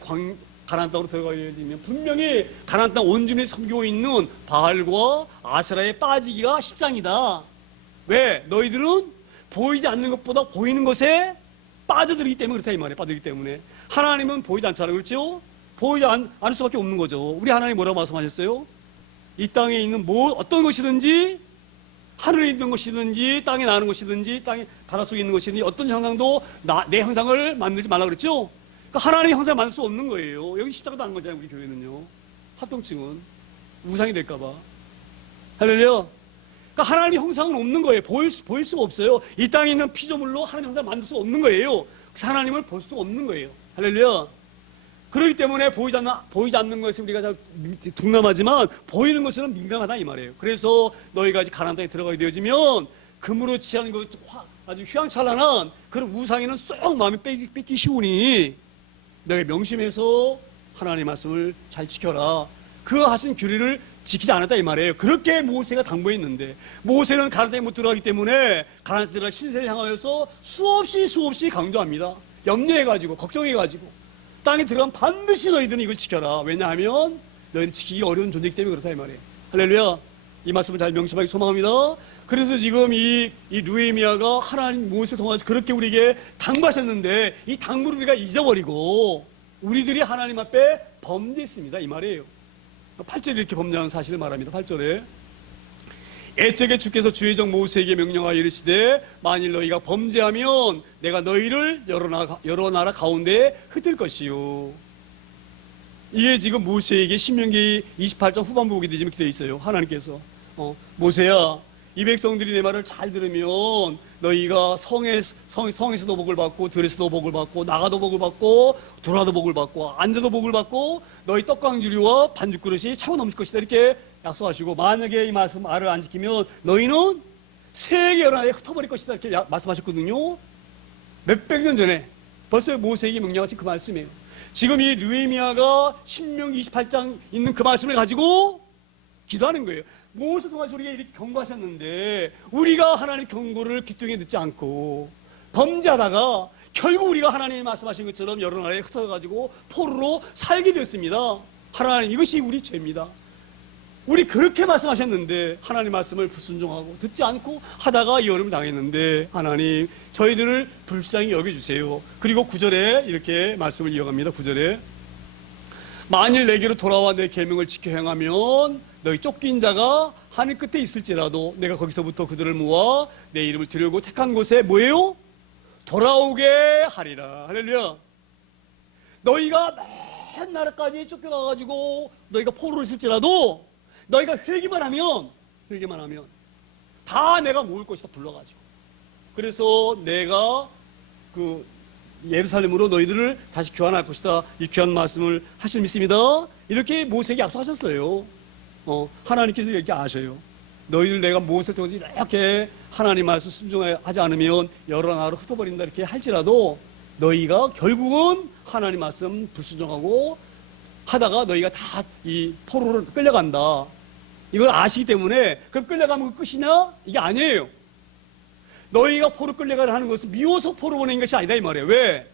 가나안 땅으로 들어가야 되면 분명히 가나안 땅 온전히 섬기고 있는 바알과 아세라에 빠지기가 십상이다. 왜? 너희들은 보이지 않는 것보다 보이는 것에 빠져들기 때문에 그렇다 이 말이에요. 빠져들기 때문에. 하나님은 보이지 않잖아요. 그렇죠? 보이지 않을 수밖에 없는 거죠. 우리 하나님 뭐라고 말씀하셨어요? 이 땅에 있는 어떤 것이든지 하늘에 있는 것이든지 땅에 나는 것이든지 땅에 바닷속에 있는 것이든지 어떤 형상도 내 형상을 만들지 말라 그랬죠? 그러니까 하나님의 형상을 만들 수 없는 거예요. 여기 십자가도 안 거잖아요. 우리 교회는요. 합동층은 우상이 될까 봐. 할렐루야. 그러니까 하나님의 형상은 없는 거예요. 보일 수가 없어요. 이 땅에 있는 피조물로 하나님의 형상을 만들 수 없는 거예요. 그래서 하나님을 볼 수가 없는 거예요. 할렐루야. 그렇기 때문에 보이지 않는 것에 우리가 잘 둔감하지만 보이는 것은 민감하다 이 말이에요. 그래서 너희가 이제 가나안 땅에 들어가게 되어지면 금으로 취한 그 아주 휘황찬란한 그런 우상에는 쏙 마음이 뺏기 쉬우니 너희 명심해서 하나님의 말씀을 잘 지켜라. 그 하신 규례를 지키지 않았다 이 말이에요. 그렇게 모세가 당부했는데 모세는 가나안 땅에 못 들어가기 때문에 가나안 땅에 들어갈 신세를 향하여서 수없이 강조합니다. 염려해가지고 걱정해가지고 땅에 들어가면 반드시 너희들은 이걸 지켜라. 왜냐하면 너희는 지키기 어려운 존재이기 때문에 그렇다 이 말이에요. 할렐루야. 이 말씀을 잘 명심하기 소망합니다. 그래서 지금 이 느헤미야가 하나님 모세를 통해서 그렇게 우리에게 당부하셨는데 이 당부를 우리가 잊어버리고 우리들이 하나님 앞에 범죄했습니다 이 말이에요. 8절에 이렇게 범죄한 사실을 말합니다. 8절에 애적에 주께서 주의 종 모세에게 명령하여 이르시되 만일 너희가 범죄하면 내가 너희를 여러 나라 가운데에 흩을 것이요. 이게 지금 모세에게 신명기 28장 후반부 보게 되지만 이렇게 되어 있어요. 하나님께서 모세야 이 백성들이 내 말을 잘 들으면 너희가 성에서도 복을 받고 들에서도 복을 받고 나가도 복을 받고 돌아도 복을 받고 앉아도 복을 받고 너희 떡강주리와 반죽그릇이 차고 넘칠 것이다 이렇게 약속하시고 만약에 이 말을 안 지키면 너희는 세계 여러 나라에 흩어버릴 것이다 이렇게 말씀하셨거든요. 몇백 년 전에 벌써 모세에게 명령하신 그 말씀이에요. 지금 이 느헤미야가 신명기 28장 있는 그 말씀을 가지고 기도하는 거예요. 모세 통해서 우리가 이렇게 경고하셨는데 우리가 하나님의 경고를 귀뚱에 듣지 않고 범죄하다가 결국 우리가 하나님이 말씀하신 것처럼 여러 나라에 흩어져가지고 포로로 살게 됐습니다. 하나님 이것이 우리 죄입니다. 우리 그렇게 말씀하셨는데 하나님 말씀을 불순종하고 듣지 않고 하다가 이 어려움을 당했는데 하나님 저희들을 불쌍히 여겨주세요. 그리고 9절에 이렇게 말씀을 이어갑니다. 9절에 만일 내게로 돌아와 내 계명을 지켜 행하면 너희 쫓긴 자가 하늘 끝에 있을지라도 내가 거기서부터 그들을 모아 내 이름을 드리고 택한 곳에 뭐예요? 돌아오게 하리라. 할렐루야. 너희가 맨 나라까지 쫓겨가가지고 너희가 포로로 있을지라도 너희가 회개만 하면 다 내가 모을 것이다 불러가지고 그래서 내가 그 예루살렘으로 너희들을 다시 교환할 것이다. 이 귀한 말씀을 하실 믿습니다. 이렇게 모세에게 약속하셨어요. 하나님께서 이렇게 아셔요. 너희들 내가 모세를 통해서 이렇게 하나님 말씀 순종하지 않으면 여러 나라로 흩어버린다 이렇게 할지라도 너희가 결국은 하나님 말씀 불순종하고 하다가 너희가 다 이 포로로 끌려간다. 이걸 아시기 때문에 그럼 끌려가면 그 끝이냐? 이게 아니에요. 너희가 포로 끌려가려 하는 것은 미워서 포로 보내는 것이 아니다 이 말이에요. 왜?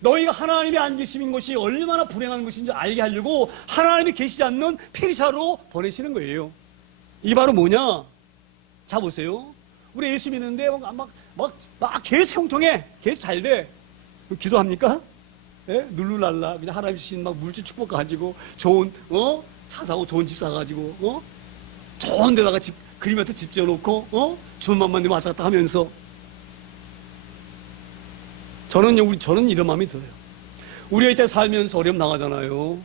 너희가 하나님의 안 계심인 것이 얼마나 불행한 것인지 알게 하려고 하나님이 계시지 않는 페르시아로 보내시는 거예요. 이 바로 뭐냐? 자 보세요. 우리 예수 믿는데 막 계속 형통해. 계속 잘 돼. 기도합니까? 예? 룰루랄라 그냥 하나님 주신 막 물질 축복 가지고 좋은 차 사고 좋은 집 사가지고 좋은 데다가 집 그림한테 집 지어놓고 주문만 되면 왔다 갔다 하면서 저는 이런 마음이 들어요. 우리가 이때 살면서 어려움 당하잖아요.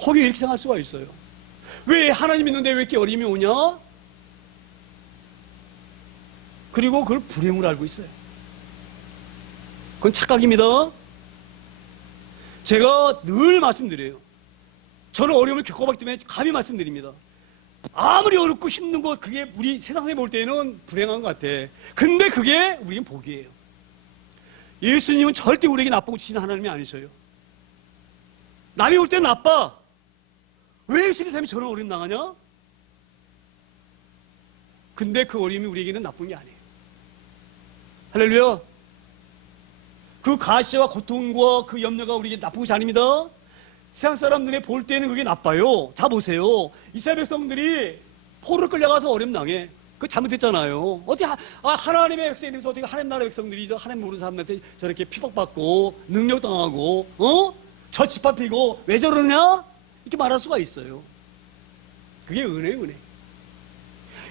혹여 이렇게 생각할 수가 있어요. 왜 하나님 있는데 왜 이렇게 어려움이 오냐? 그리고 그걸 불행으로 알고 있어요. 그건 착각입니다. 제가 늘 말씀드려요. 저는 어려움을 겪어봤기 때문에 감히 말씀드립니다. 아무리 어렵고 힘든 거 그게 우리 세상에 볼 때는 불행한 것 같아. 근데 그게 우리에겐 복이에요. 예수님은 절대 우리에게 나쁘고 주시는 하나님이 아니셔요. 남이 올 때는 나빠. 왜 예수님 삶이 저런 어려움 당하냐? 근데 그 어려움이 우리에게는 나쁜 게 아니에요. 할렐루야. 그 가시와 고통과 그 염려가 우리에게 나쁜 것이 아닙니다. 세상 사람 눈에 볼 때는 그게 나빠요. 자 보세요. 이스라엘 백성들이 포로로 끌려가서 어려움 당해. 그거 잘못했잖아요. 어떻게 하나님의 백성이면서 어떻게 하나님 나라 백성들이 하나님 모르는 사람한테 저렇게 핍박받고 능력당하고 저 짓밟히고 왜 저러냐? 이렇게 말할 수가 있어요. 그게 은혜예요, 은혜.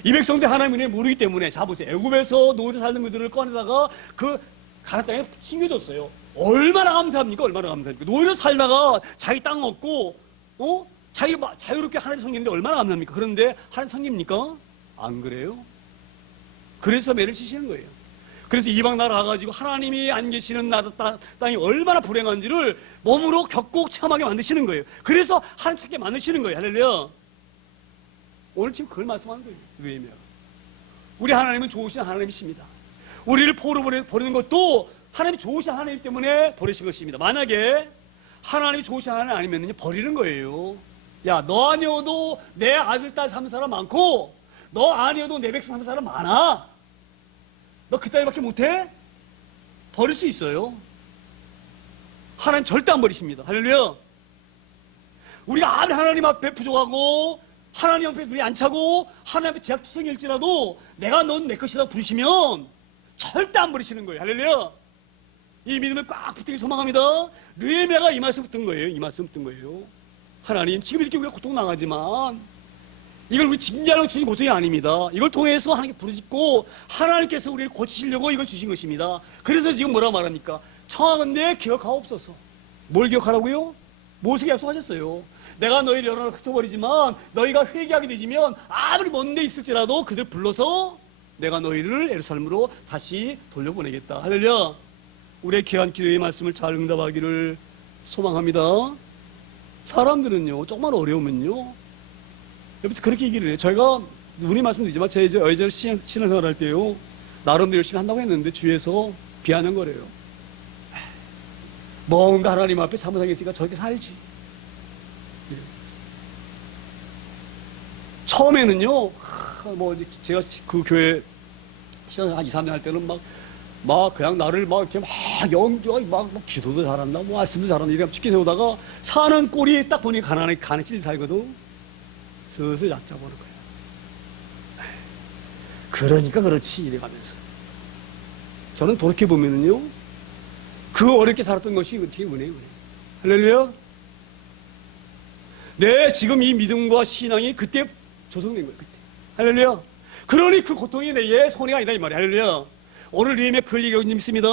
이 백성들 하나님 은혜 모르기 때문에 자 보세요. 애굽에서 노예 살던 그들을 꺼내다가 그 가나안 땅에 숨겨줬어요. 얼마나 감사합니까? 얼마나 감사합니까? 노예로 살다가 자기 땅 얻고 자기가 자유롭게 하나님 섬기는데 얼마나 감사합니까? 그런데 하나님 섬깁니까? 안 그래요? 그래서 매를 치시는 거예요. 그래서 이방 나라 가가지고 하나님이 안 계시는 나라 땅이 얼마나 불행한지를 몸으로 겪고 체험하게 만드시는 거예요. 그래서 하나님 찾게 만드시는 거예요. 할렐루야. 오늘 지금 그걸 말씀하는 거예요. 왜냐면 우리 하나님은 좋으신 하나님이십니다. 우리를 포로 버리는 것도 하나님이 좋으신 하나님 때문에 버리신 것입니다. 만약에 하나님이 좋으신 하나님 아니면 버리는 거예요. 야, 너 아니어도 내 아들, 딸 삼는 사람 많고 너 아니어도 내 백성 삼는 사람 많아. 너 그따위밖에 못해? 버릴 수 있어요. 하나님 절대 안 버리십니다. 할렐루야. 우리가 아무리 하나님 앞에 부족하고 하나님 앞에 눈이 안 차고 하나님 앞에 제약투성일지라도 내가 넌 내 것이라고 부르시면 절대 안 버리시는 거예요. 할렐루야. 이 믿음을 꽉 붙들기 소망합니다. 느헤미야가 이 말씀 붙은 거예요. 이 말씀 붙은 거예요. 하나님 지금 이렇게 우리가 고통 당하지만 이걸 우리 징계하려고 주신 고통이 아닙니다. 이걸 통해서 하나님께 부르짖고 하나님께서 우리를 고치시려고 이걸 주신 것입니다. 그래서 지금 뭐라고 말합니까? 청하건대 기억하옵소서. 뭘 기억하라고요? 모세에게 약속하셨어요. 내가 너희를 여러 나라 흩어버리지만 너희가 회개하게 되지면 아무리 먼 데 있을지라도 그들 불러서 내가 너희를 예루살렘으로 다시 돌려보내겠다. 할렐루야. 우리의 귀한 기도의 말씀을 잘 응답하기를 소망합니다. 사람들은요 조금만 어려우면요 옆에서 그렇게 얘기를 해요. 저희가 누누이 말씀드리지만 제 예전 신앙생활 할 때요 나름대로 열심히 한다고 했는데 주위에서 비하는 거래요. 뭔가 하나님 앞에 잘못하겠으니까 저렇게 살지. 처음에는요 뭐 제가 그 교회 신앙 한 2, 3년 할 때는 막 그냥 나를 막 이렇게 막 기도도 잘한다, 뭐 말씀도 잘한다 이렇게 쉽게 세우다가 사는 꼴이 딱 보니 가난에 찔 살거든. 슬슬 얕잡아보는 거예요. 그러니까 그렇지 이래가면서 저는 돌이켜보면은요 그 어렵게 살았던 것이 어떻게 은혜예요. 할렐루야. 네, 지금 이 믿음과 신앙이 그때 조성된 거예요. 그때. 할렐루야. 그러니 그 고통이 내게 손해가 아니다 이 말이에요. 할렐루야. 오늘 느헤미야 그걸 얘기하고 있습니다.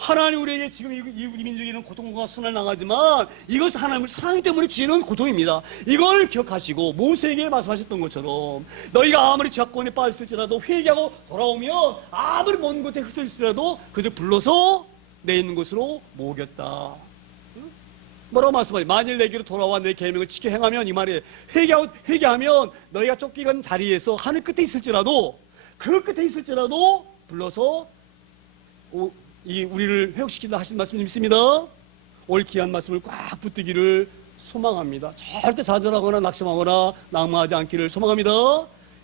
하나님 우리에게 지금 이웃 민족에는 고통과 순환을 당하지만 이것은 하나님을 사랑하기 때문에 주시는 고통입니다. 이걸 기억하시고 모세에게 말씀하셨던 것처럼 너희가 아무리 죄악권에 빠졌을지라도 회개하고 돌아오면 아무리 먼 곳에 흩어질지라도 그들 불러서 내 있는 곳으로 모으겠다. 뭐라고 말씀하세요? 만일 내게로 돌아와 내 계명을 지켜 행하면 이 말이에요. 회개하면 너희가 쫓기는 자리에서 하늘 끝에 있을지라도 그 끝에 있을지라도 불러서 우리를 회복시킨다 하신 말씀 있습니다. 올 귀한 말씀을 꽉 붙들기를 소망합니다. 절대 좌절하거나 낙심하거나 낙마하지 않기를 소망합니다.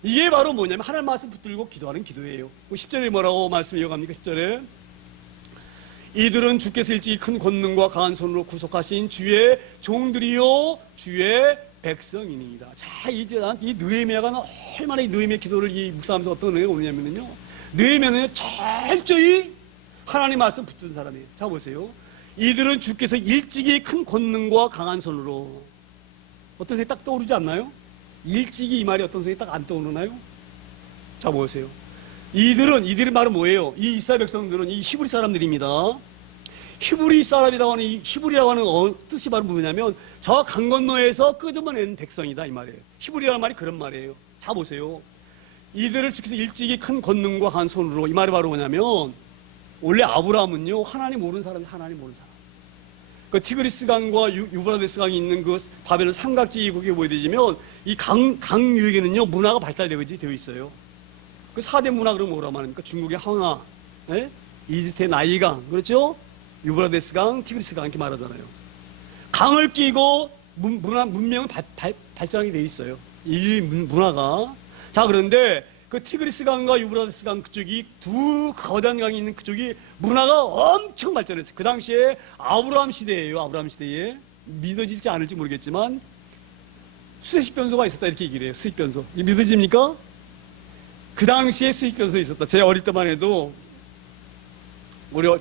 이게 바로 뭐냐면 하나님 말씀 붙들고 기도하는 기도예요. 10절에 뭐라고 말씀 이어갑니까? 10절에 이들은 주께서 일찍이 큰 권능과 강한 손으로 구속하신 주의 종들이요 주의 백성이니이다. 자, 이제 이 느헤미야가 얼마나 이 느헤미야 기도를 이 묵상하면서 어떤 은혜가 오느냐면요 느헤미야는요 철저히 하나님 말씀 붙든 사람이에요. 자 보세요. 이들은 주께서 일찍이 큰 권능과 강한 손으로 어떤 생각이 딱 떠오르지 않나요? 일찍이 이 말이 어떤 생각이 딱 안 떠오르나요? 자, 보세요. 이들은 바로 뭐예요? 이 이스라엘 백성들은 이 히브리 사람들입니다. 히브리 사람이라고 하는 이 히브리라고 하는 뜻이 바로 뭐냐면 저 강 건너에서 끄집어낸 백성이다 이 말이에요. 히브리라는 말이 그런 말이에요. 자, 보세요. 이들을 주께서 일찍이 큰 권능과 한 손으로, 이 말이 바로 뭐냐면 원래 아브라함은요 하나님 모르는 사람이 하나님 모르는 사람. 그 티그리스 강과 유브라데스 강이 있는 그 바벨론 삼각지국에 보여지면 이 강 유역에는요 문화가 발달되어 있어요. 그 4대 문화 그러면 뭐라 말합니까? 중국의 황하, 예? 이집트의 나일강, 그렇죠? 유브라데스 강, 티그리스 강 이렇게 말하잖아요. 강을 끼고 문명은 발전하게 되어 있어요. 이 문화가. 자, 그런데 그 티그리스 강과 유브라데스 강 그쪽이 두 거대한 강이 있는 그쪽이 문화가 엄청 발전했어요. 그 당시에 아브라함 시대예요. 아브라함 시대에 믿어질지 않을지 모르겠지만 수세식 변소가 있었다 이렇게 얘기를 해요. 수익 변소. 이 믿어집니까? 그 당시에 수익 변소 있었다. 제가 어릴 때만 해도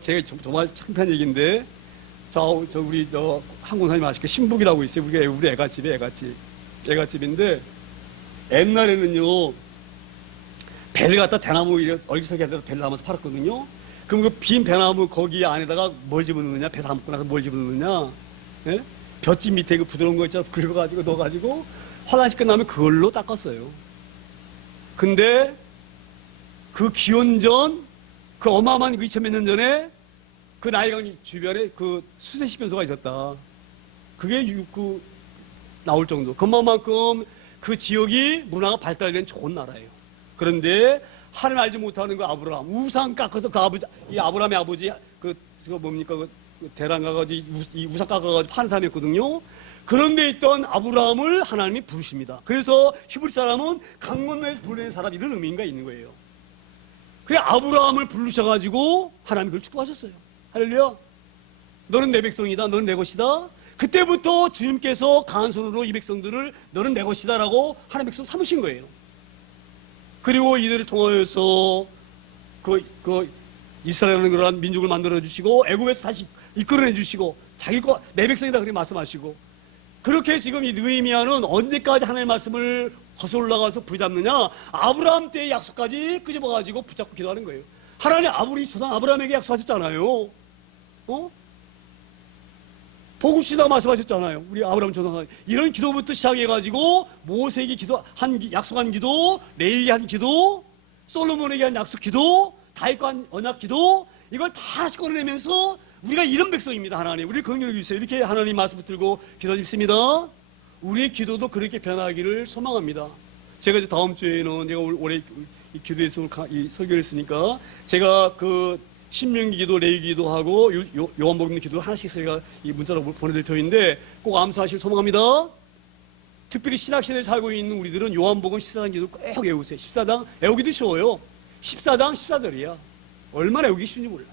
제가 정말 창피한 얘기인데 우리 한국 사람이 아시고 신북이라고 있어요. 우리 애갓집인데 옛날에는요 배를 갖다 대나무 얼기설기에다 배를 담아서 팔았거든요. 그럼 그 빈 배나무 거기 안에다가 뭘 집어넣느냐? 배 담고 나서 뭘 집어넣느냐? 예? 볏짚 밑에 그 부드러운 거 있잖아. 긁어가지고 넣어가지고 화장실 끝나면 그걸로 닦았어요. 근데 그 기원전 그 어마어마한 그 2000몇 년 전에 그 나일강 주변에 그 수세식 변소가 있었다. 그게 나올 정도. 그만큼 그 지역이 문화가 발달된 좋은 나라예요. 그런데 하나님 알지 못하는 그 아브라함 우상 깎아서 이 아브라함의 아버지 그거 뭡니까 그 대랑 가가지고 이 우상 깎아가지고 파는 사람이었거든요. 그런데 있던 아브라함을 하나님이 부르십니다. 그래서 히브리 사람은 강 건너에서 불러낸 사람 이런 의미가 있는 거예요. 그래 아브라함을 부르셔가지고 하나님이 그걸 축복하셨어요. 할렐루야. 너는 내 백성이다. 너는 내 것이다. 그때부터 주님께서 강한 손으로 이 백성들을 너는 내 것이다라고 하나님 백성 삼으신 거예요. 그리고 이들을 통하여서 이스라엘이라는 그러한 민족을 만들어 주시고 애굽에서 다시 이끌어내 주시고 자기 내 백성이다 그렇게 말씀하시고 그렇게 지금 이 느헤미야는 언제까지 하나님의 말씀을 거슬러 올라가서 부잡느냐? 아브라함 때의 약속까지 끄집어가지고 붙잡고 기도하는 거예요. 하나님 조상 아브라함에게 약속하셨잖아요. 복음 시다가 말씀하셨잖아요. 우리 아브라함 조상 이런 기도부터 시작해가지고 모세에게 약속한 기도, 레위에게 한 기도, 솔로몬에게 한 약속 기도, 다윗과 한 언약 기도 이걸 다 하나씩 꺼내면서 우리가 이런 백성입니다. 하나님 우리를 긍휼히 여기주세요. 이렇게 하나님 말씀 붙들고 기도하십니다. 우리의 기도도 그렇게 변하기를 소망합니다. 제가 이제 다음 주에는 제가 올해 이 기도에서 설교를 했으니까 제가 그 신명기 기도, 레위 기도하고 요한복음 기도 하나씩 제가 이 문자로 보내드릴 터인데 꼭 암수하실 소망합니다. 특별히 신학시대에 살고 있는 우리들은 요한복음 14장 기도 꼭 외우세요. 14장 외우기도 쉬워요. 14장 14절이야. 얼마나 외우기 쉬운지 몰라.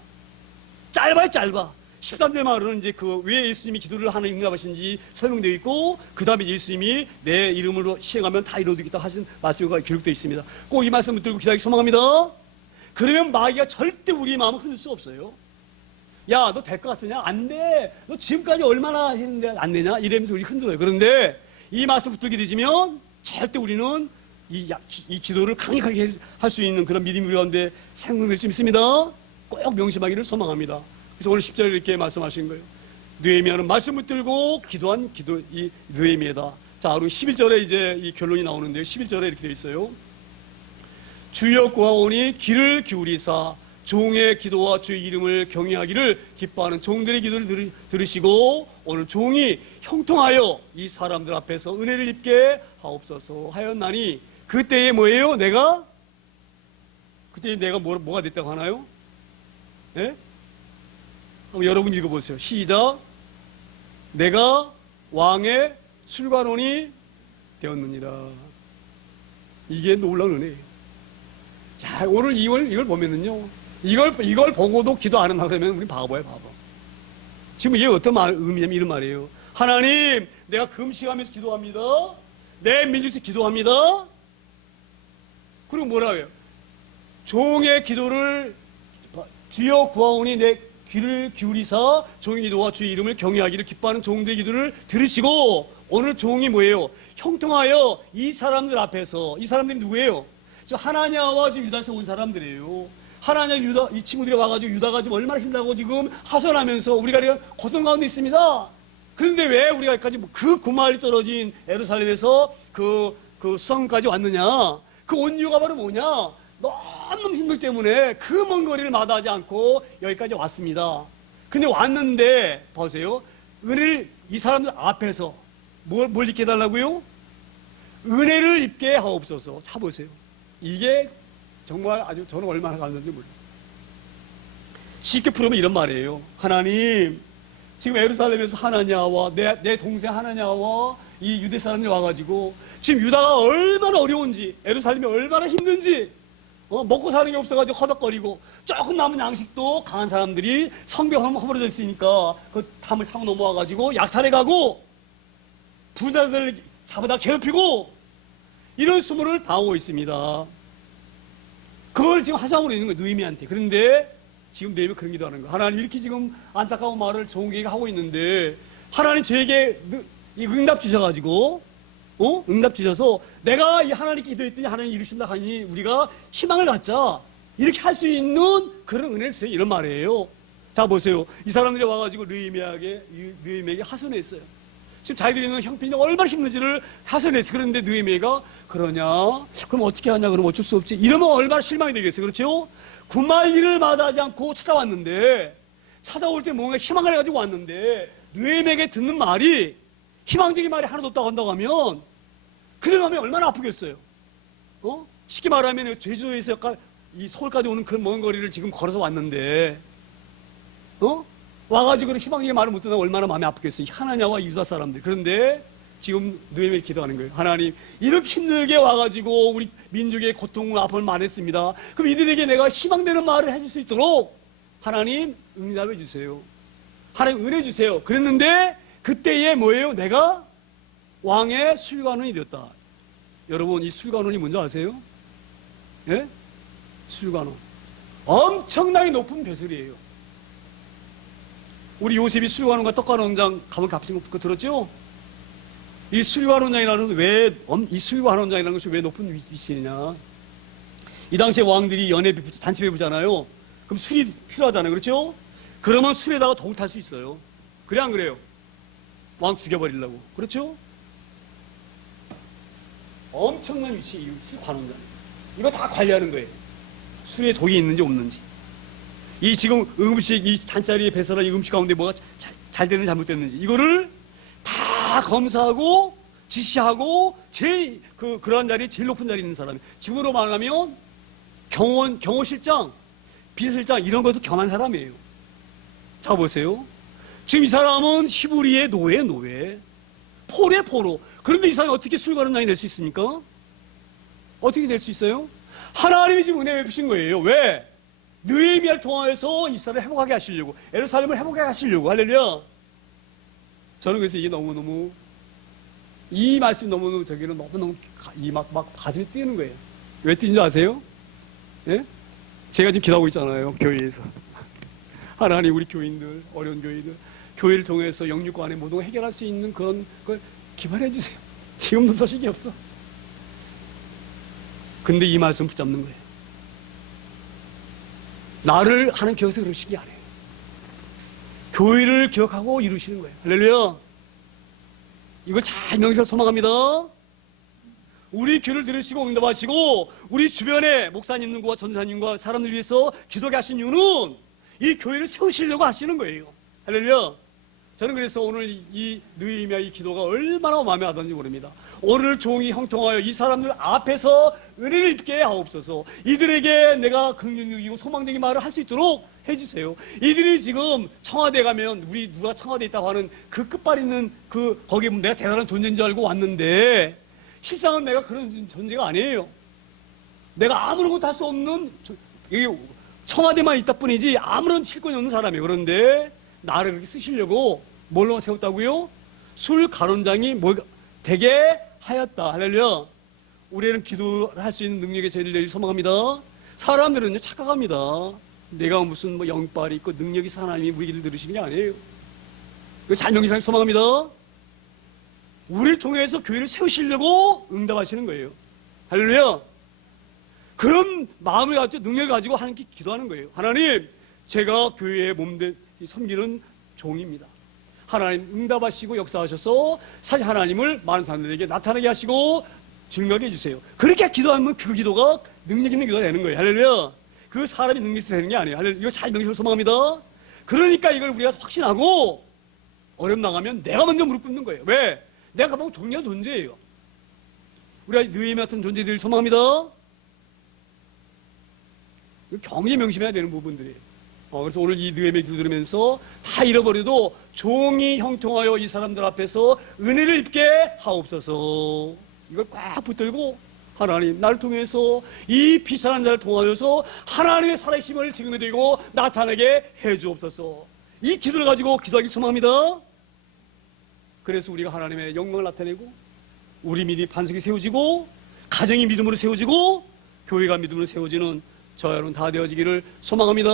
짧아요, 짧아. 13절 말은 이제 왜 예수님이 기도를 하나 응답하신지 설명되어 있고, 그 다음에 예수님이 내 이름으로 시행하면 다 이루어지겠다 하신 말씀이 기록되어 있습니다. 꼭 이 말씀 붙들고 기다리기 소망합니다. 그러면 마귀가 절대 우리의 마음을 흔들 수 없어요. 야, 너 될 것 같으냐? 안 돼. 너 지금까지 얼마나 했는데 안 되냐? 이러면서 우리 흔들어요. 그런데 이 말씀 붙들게 되지면 절대 우리는 이 기도를 강력하게 할 수 있는 그런 믿음이 우리 가운데 생성될 수 있습니다. 꼭 명심하기를 소망합니다. 그래서 오늘 10절에 이렇게 말씀하신 거예요. 느헤미야는 말씀 붙들고 기도한 이 느헤미야다. 자, 그리고 11절에 이제 이 결론이 나오는데요. 11절에 이렇게 되어 있어요. 주여 구하오니 귀를 기울이사 종의 기도와 주의 이름을 경외하기를 기뻐하는 종들의 기도를 들으시고 오늘 종이 형통하여 이 사람들 앞에서 은혜를 입게 하옵소서 하였나니 그때에 뭐예요? 그때에 내가 뭐가 됐다고 하나요? 네? 한번 여러분 읽어보세요. 시작. 내가 왕의 술관원이 되었느니라. 이게 놀라운 은혜예요. 자, 오늘 이걸 보면은요, 이걸 보고도 기도 안 한다 그러면 우리 바보야, 바보. 지금 이게 어떤 의미냐면 이런 말이에요. 하나님, 내가 금식하면서 기도합니다. 내 민족에서 기도합니다. 그리고 뭐라 해요? 종의 기도를 주여 구하오니 내 귀를 기울이사 종의 기도와 주의 이름을 경외하기를 기뻐하는 종들의 기도를 들으시고 오늘 종이 뭐예요? 형통하여 이 사람들 앞에서 이 사람들이 누구예요? 저 하나냐와 지금 유다에서 온 사람들이에요. 하나냐 유다 이 친구들이 와가지고 유다가 지금 얼마나 힘들고 지금 하소연하면서 우리가 고통 가운데 있습니다. 그런데 왜 우리가 여기까지 그 구마리 떨어진 예루살렘에서 그 수상까지 왔느냐? 그 온 이유가 바로 뭐냐? 너무 힘들 때문에 그 먼 거리를 마다하지 않고 여기까지 왔습니다. 근데 왔는데 보세요. 은혜를 이 사람들 앞에서 뭘 입게 해달라고요? 은혜를 입게 하옵소서. 자 보세요. 이게 정말 아주 저는 얼마나 감사한지 몰라요. 쉽게 풀으면 이런 말이에요. 하나님, 지금 예루살렘에서 하나냐와 내 동생 하나냐와 이 유대 사람들이 와가지고 지금 유다가 얼마나 어려운지, 예루살렘이 얼마나 힘든지, 먹고 사는 게 없어가지고 허덕거리고 조금 남은 양식도 강한 사람들이 성벽 허물어져 있으니까 그 담을 타고 넘어와가지고 약탈해 가고 부자들을 잡아다 괴롭히고 이런 수모를 당하고 있습니다. 그걸 지금 하상으로 있는 거예요, 느헤미야한테. 그런데 지금 느헤미야 그런 기도하는 거예요. 하나님 이렇게 지금 안타까운 말을 좋은 계획 하고 있는데 하나님 저에게 응답 주셔가지고 응답 주셔서 내가 이 하나님께 기도했더니 하나님 이루신다 하니 우리가 희망을 갖자 이렇게 할 수 있는 그런 은혜를 주세요. 이런 말이에요. 자 보세요. 이 사람들이 와가지고 느헤미야에게 하소연했어요. 지금 자기들이 있는 형편이 얼마나 힘든지를 하소연했어요. 그런데 느헤미야가 그러냐? 그럼 어떻게 하냐? 그럼 어쩔 수 없지. 이러면 얼마나 실망이 되겠어요. 그렇죠? 구말리를 마다하지 않고 찾아왔는데 찾아올 때 뭔가 희망을 해가지고 왔는데 느헤미야에게 듣는 말이 희망적인 말이 하나도 없다고 한다고 하면 그들 마음이 얼마나 아프겠어요. 쉽게 말하면 제주도에서 이 서울까지 오는 그 먼 거리를 지금 걸어서 왔는데 와가지고 희망적인 말을 못 듣는다고 얼마나 마음이 아프겠어요. 하나냐와 유다 사람들. 그런데 지금 느헤미야 기도하는 거예요. 하나님 이렇게 힘들게 와가지고 우리 민족의 고통과 아픔을 말했습니다. 그럼 이들에게 내가 희망되는 말을 해줄 수 있도록 하나님 응답해 주세요. 하나님 은혜 주세요. 그랬는데 그때에 뭐예요? 내가 왕의 술관원이 되었다. 여러분 이 술관원이 뭔지 아세요? 예? 술관원. 엄청나게 높은 벼슬이에요. 우리 요셉이 술관원과 떡관원장 가면 갚으신 거 들었죠? 이 술관원장이라는 이 술관원장이라는 것이 왜 높은 위치냐? 이 당시에 왕들이 잔치 배부잖아요. 그럼 술이 필요하잖아요. 그렇죠? 그러면 술에다가 독을 탈 수 있어요. 그래 안 그래요? 왕 죽여버리려고. 그렇죠? 엄청난 위치, 이 술관원장. 이거 다 관리하는 거예요. 술에 독이 있는지 없는지. 이 지금 음식, 이 잔자리에 배설한 이 음식 가운데 뭐가 잘 됐는지 잘못됐는지. 이거를 다 검사하고 지시하고 그러한 자리에 제일 높은 자리에 있는 사람이. 지금으로 말하면 경호실장, 비서실장 이런 것도 겸한 사람이에요. 자 보세요. 지금 이 사람은 히브리의 노예. 포로의 포로. 그런데 이 사람이 어떻게 술관원장이 될 수 있습니까? 어떻게 될 수 있어요? 하나님이 지금 은혜 베푸신 거예요. 왜? 느헤미야를 통해서 이스라엘을 회복하게 하시려고, 예루살렘을 회복하게 하시려고. 할렐루야. 저는 그래서 이게 너무너무 이 말씀이 너무너무 저기는 너무너무 막 가슴이 뛰는 거예요. 왜 뛰는 줄 아세요? 예? 제가 지금 기도하고 있잖아요. 교회에서. 하나님 우리 교인들, 어려운 교인들, 교회를 통해서 영육간의 모든 걸 해결할 수 있는 그런 걸 기반해 주세요. 지금도 소식이 없어. 근데 이 말씀 붙잡는 거예요. 나를 하는 교회에서 그러신 게 아니에요. 교회를 기억하고 이루시는 거예요. 할렐루야. 이걸 잘 명심해서 소망합니다. 우리 교회를 들으시고 응답하시고 우리 주변에 목사님과 전사님과 사람들 위해서 기도하게 하신 이유는 이 교회를 세우시려고 하시는 거예요. 할렐루야. 저는 그래서 오늘 이 느헤미야 이 기도가 얼마나 마음에 와닿는지 모릅니다. 오늘 종이 형통하여 이 사람들 앞에서 은혜를 입게 하옵소서. 이들에게 내가 긍휼이고 소망적인 말을 할 수 있도록 해주세요. 이들이 지금 청와대 가면 우리 누가 청와대 있다고 하는 그 끝발 있는 거기에 내가 대단한 존재인 줄 알고 왔는데 실상은 내가 그런 존재가 아니에요. 내가 아무런 것도 할 수 없는 청와대만 있다 뿐이지 아무런 실권이 없는 사람이에요. 그런데 나를 그렇게 쓰시려고 뭘로 세웠다고요? 술관원장이 되게 하였다. 할렐루야. 우리는 기도를 할 수 있는 능력의 제일 내일 소망합니다. 사람들은요 착각합니다. 내가 무슨 영빨이 있고 능력이 있어 하나님이 우리 길을 들으시는 게 아니에요. 잘 명심하게 소망합니다. 우리를 통해서 교회를 세우시려고 응답하시는 거예요. 할렐루야. 그런 마음을 가지고 능력을 가지고 하나님께 기도하는 거예요. 하나님, 제가 교회의 몸된 섬기는 종입니다. 하나님 응답하시고 역사하셔서 사실 하나님을 많은 사람들에게 나타나게 하시고 증거하게 해주세요. 그렇게 기도하면 그 기도가 능력 있는 기도가 되는 거예요. 할렐루야. 그 사람이 능력이 있어야 되는 게 아니에요. 할렐루야. 이거 잘 명심을 소망합니다. 그러니까 이걸 우리가 확신하고 어려움 나가면 내가 먼저 무릎 꿇는 거예요. 왜? 내가 보면 존귀한 존재예요. 우리가 느헤미야 같은 존재들을 소망합니다. 경히 명심해야 되는 부분들이에요. 그래서 오늘 이 느헤미야 기도 들으면서 다 잃어버려도 종이 형통하여 이 사람들 앞에서 은혜를 입게 하옵소서. 이걸 꽉 붙들고 하나님 나를 통해서 이 비천한 자를 통하여서 하나님의 살아계심을 증거되고 나타나게 해주옵소서. 이 기도를 가지고 기도하기 소망합니다. 그래서 우리가 하나님의 영광을 나타내고 우리 믿음이 반석이 세워지고 가정이 믿음으로 세워지고 교회가 믿음으로 세워지는 저와 여러분 다 되어지기를 소망합니다.